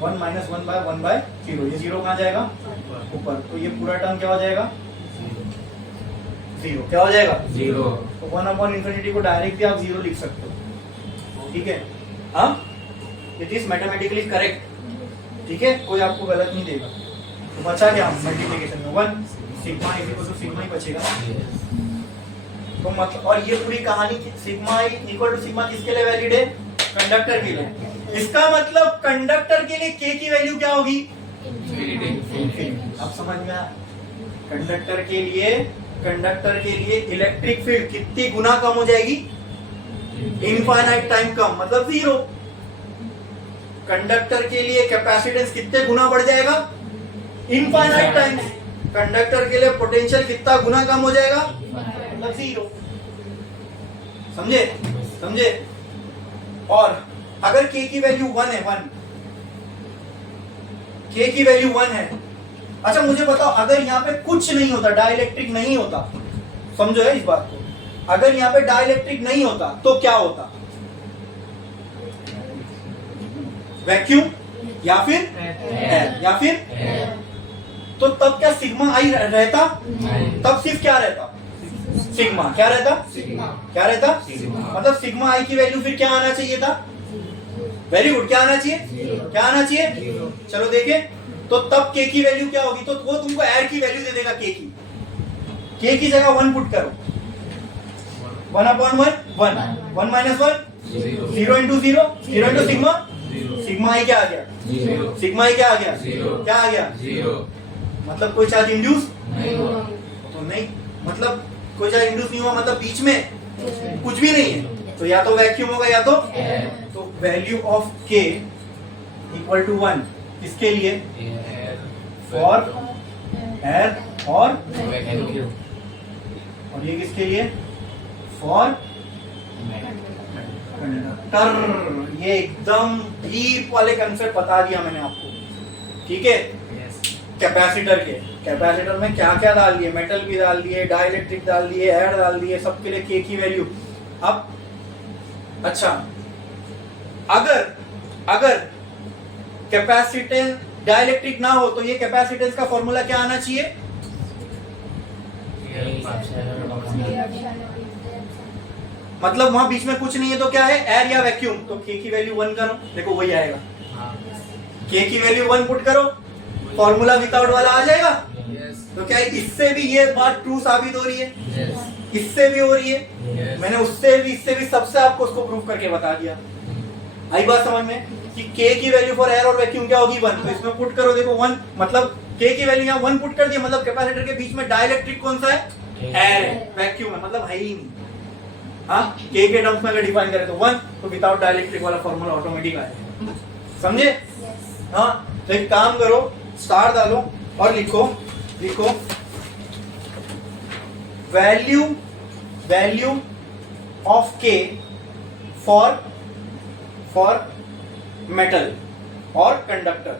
1 minus 1 by 0। ये जीरो कहाँ जाएगा? ऊपर। तो ये पूरा टर्म क्या हो जाएगा? जीरो। क्या हो जाएगा? जीरो। तो 1 अपॉन इंफिनिटी को डायरेक्ट भी आप जीरो लिख सकते हो, ठीक है? हाँ, इट इज मैथमेटिकली करेक्ट, ठीक है? कोई आपको गलत नहीं देगा। तो बचा क्या मल्टीप्लिकेशन में? 1 sigma is equal to sigma ही बचेगा। तो मतलब और ये पूरी कहानी सिग्मा इक्वल टू सिग्मा किसके लिए वैलिड है? कंडक्टर के लिए। इसका मतलब कंडक्टर के लिए के की वैल्यू क्या होगी? अब समझ में आया? कंडक्टर के लिए इलेक्ट्रिक फील्ड कितनी गुना कम हो जाएगी? इनफाइनाइट टाइम कम, मतलब 0। कंडक्टर के लिए कैपेसिटेंस कितने गुना बढ़ जाएगा? Infinite time. कंडक्टर के लिए पोटेंशियल कितना गुना कम हो जाएगा? मतलब 0। समझे? और अगर k की वैल्यू 1 है, k की वैल्यू 1 है, अच्छा मुझे बताओ, अगर यहाँ पे कुछ नहीं होता, डाइलेक्ट्रिक नहीं होता, समझो है इस बात को, अगर यहाँ पे डाइलेक्ट्रिक नहीं होता तो क्या होता? वैक्यूम या फिर एयर, या फिर तो तब क्या सिग्मा आई रहता? तब सिर्फ क्या रहता? सिग्मा। क्या रहता? क्या रहता? मतलब सिग्मा आई की वैल्यू फिर क्या आना चाहिए था? वेरी गुड, क्या आना चाहिए? क्या आना चाहिए? चलो देखें, तो तब के की वैल्यू क्या होगी? तो वो तुमको एयर की वैल्यू दे देगा। के की जगह 1 पुट करो, 1/1 1 1 - 1 0 into 0 0 into सिग्मा। सिग्मा आई क्या आ गया? सिग्मा आई क्या आ गया? क्या आ गया? मतलब कोई चार्ज इंड्यूस तो नहीं, मतलब कोई चार्ज इंड्यूस नहीं हुआ, मतलब बीच में कुछ भी नहीं है, तो या तो वैक्यूम होगा या तो वैल्यू ऑफ के इक्वल टू 1 किसके लिए? फॉर एयर और ये किसके लिए? For conductor. ये एकदम डीप वाले कंसेप्ट बता दिया मैंने आपको, ठीक है? कैपेसिटर में क्या क्या डाल दिए? मेटल भी डाल दिए, डाइलेक्ट्रिक डाल दिए, एयर डाल दिए, सबके लिए के की वैल्यू। अब अच्छा, अगर कैपेसिटेंस डाइलेक्ट्रिक ना हो तो ये कैपेसिटेंस का फॉर्मूला क्या आना चाहिए? मतलब वहां बीच में कुछ नहीं है तो क्या है? एयर या वैक्यूम। तो के की वैल्यू 1 करो, देखो वही आएगा। के की वैल्यू 1 पुट करो, फॉर्मूला विदाउट वाला आ जाएगा। तो क्या इससे भी ये बात ट्रू साबित हो रही है? इससे भी हो रही है। मैंने उससे भी, इससे भी, सबसे आपको उसको प्रूफ करके बता दिया। आई बात समझ में कि के की वैल्यू फॉर एयर और वैक्यूम क्या होगी? 1। तो इसमें पुट करो, देखो 1, मतलब के की वैल्यू यहाँ 1 पुट कर दिया, मतलब कैपेसिटर के बीच में डाइलेक्ट्रिक कौन सा है? एयर है, वैक्यूम है, मतलब है ही नहीं। हाँ, के टर्म्स में अगर डिफाइन करें तो 1, तो विदाउट डाइलेक्ट्रिक वाला फॉर्मूला ऑटोमेटिक आएगा। समझे? हाँ, तो एक काम करो, स्टार डालो और लिखो वैल्यू ऑफ के फॉर मेटल और कंडक्टर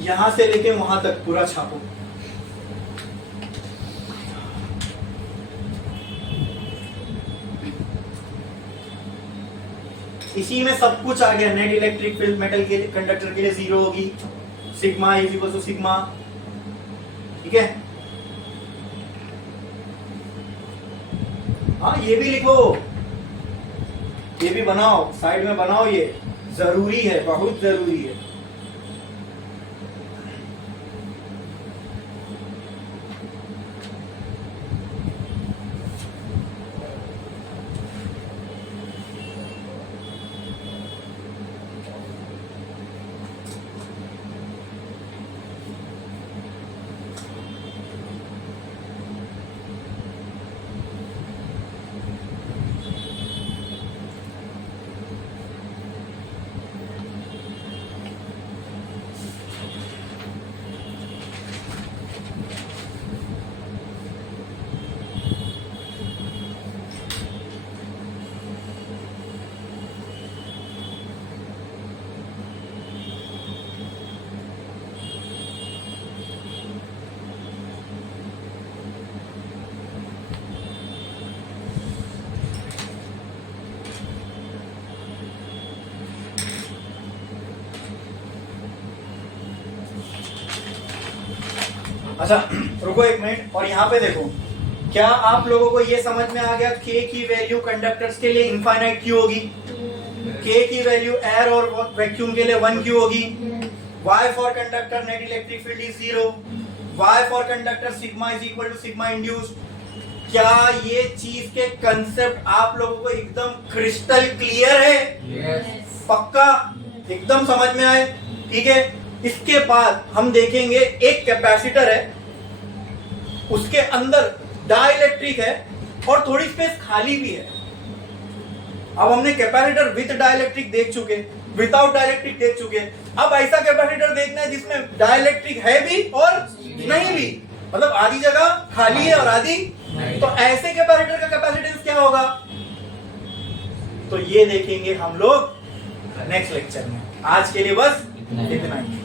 यहां से लेके वहां तक पूरा छापो। इसी में सब कुछ आ गया। नेट इलेक्ट्रिक फील्ड मेटल के लिए, कंडक्टर के लिए 0 होगी, sigma is equal to sigma, ठीक है? हाँ, ये भी लिखो, ये भी बनाओ, साइड में बनाओ, ये जरूरी है, बहुत जरूरी है। अच्छा रुको एक मिनट, और यहाँ पे देखो, क्या आप लोगों को ये समझ में आ गया के की वैल्यू कंडक्टर्स के लिए इनफाइनाइट क्यों होगी? K की वैल्यू एयर और वैक्यूम के लिए 1 क्यू होगी. Y for conductor net electric field is 0. Y for conductor sigma is equal to sigma induced. क्या ये चीज के कंसेप्ट आप लोगों को एकदम क्रिस्टल क्लियर है? Yes. पक्का एकदम समझ में आए? ठीक है. इसके बाद हम देखेंगे एक कैपेसिटर है, उसके अंदर डाइलेक्ट्रिक है और थोड़ी स्पेस खाली भी है. अब हमने कैपेसिटर विद डाइलेक्ट्रिक देख चुके, विदाउट डाइलेक्ट्रिक देख चुके. अब ऐसा कैपेसिटर देखना है जिसमें डाइलेक्ट्रिक है भी और नहीं भी, मतलब आधी जगह खाली है और आधी. तो ऐसे कैपेसिटर का कैपेसिटेंस क्या होगा? तो ये देखेंगे हम लोग नेक्स्ट लेक्चर में. आज के लिए बस इतना ही.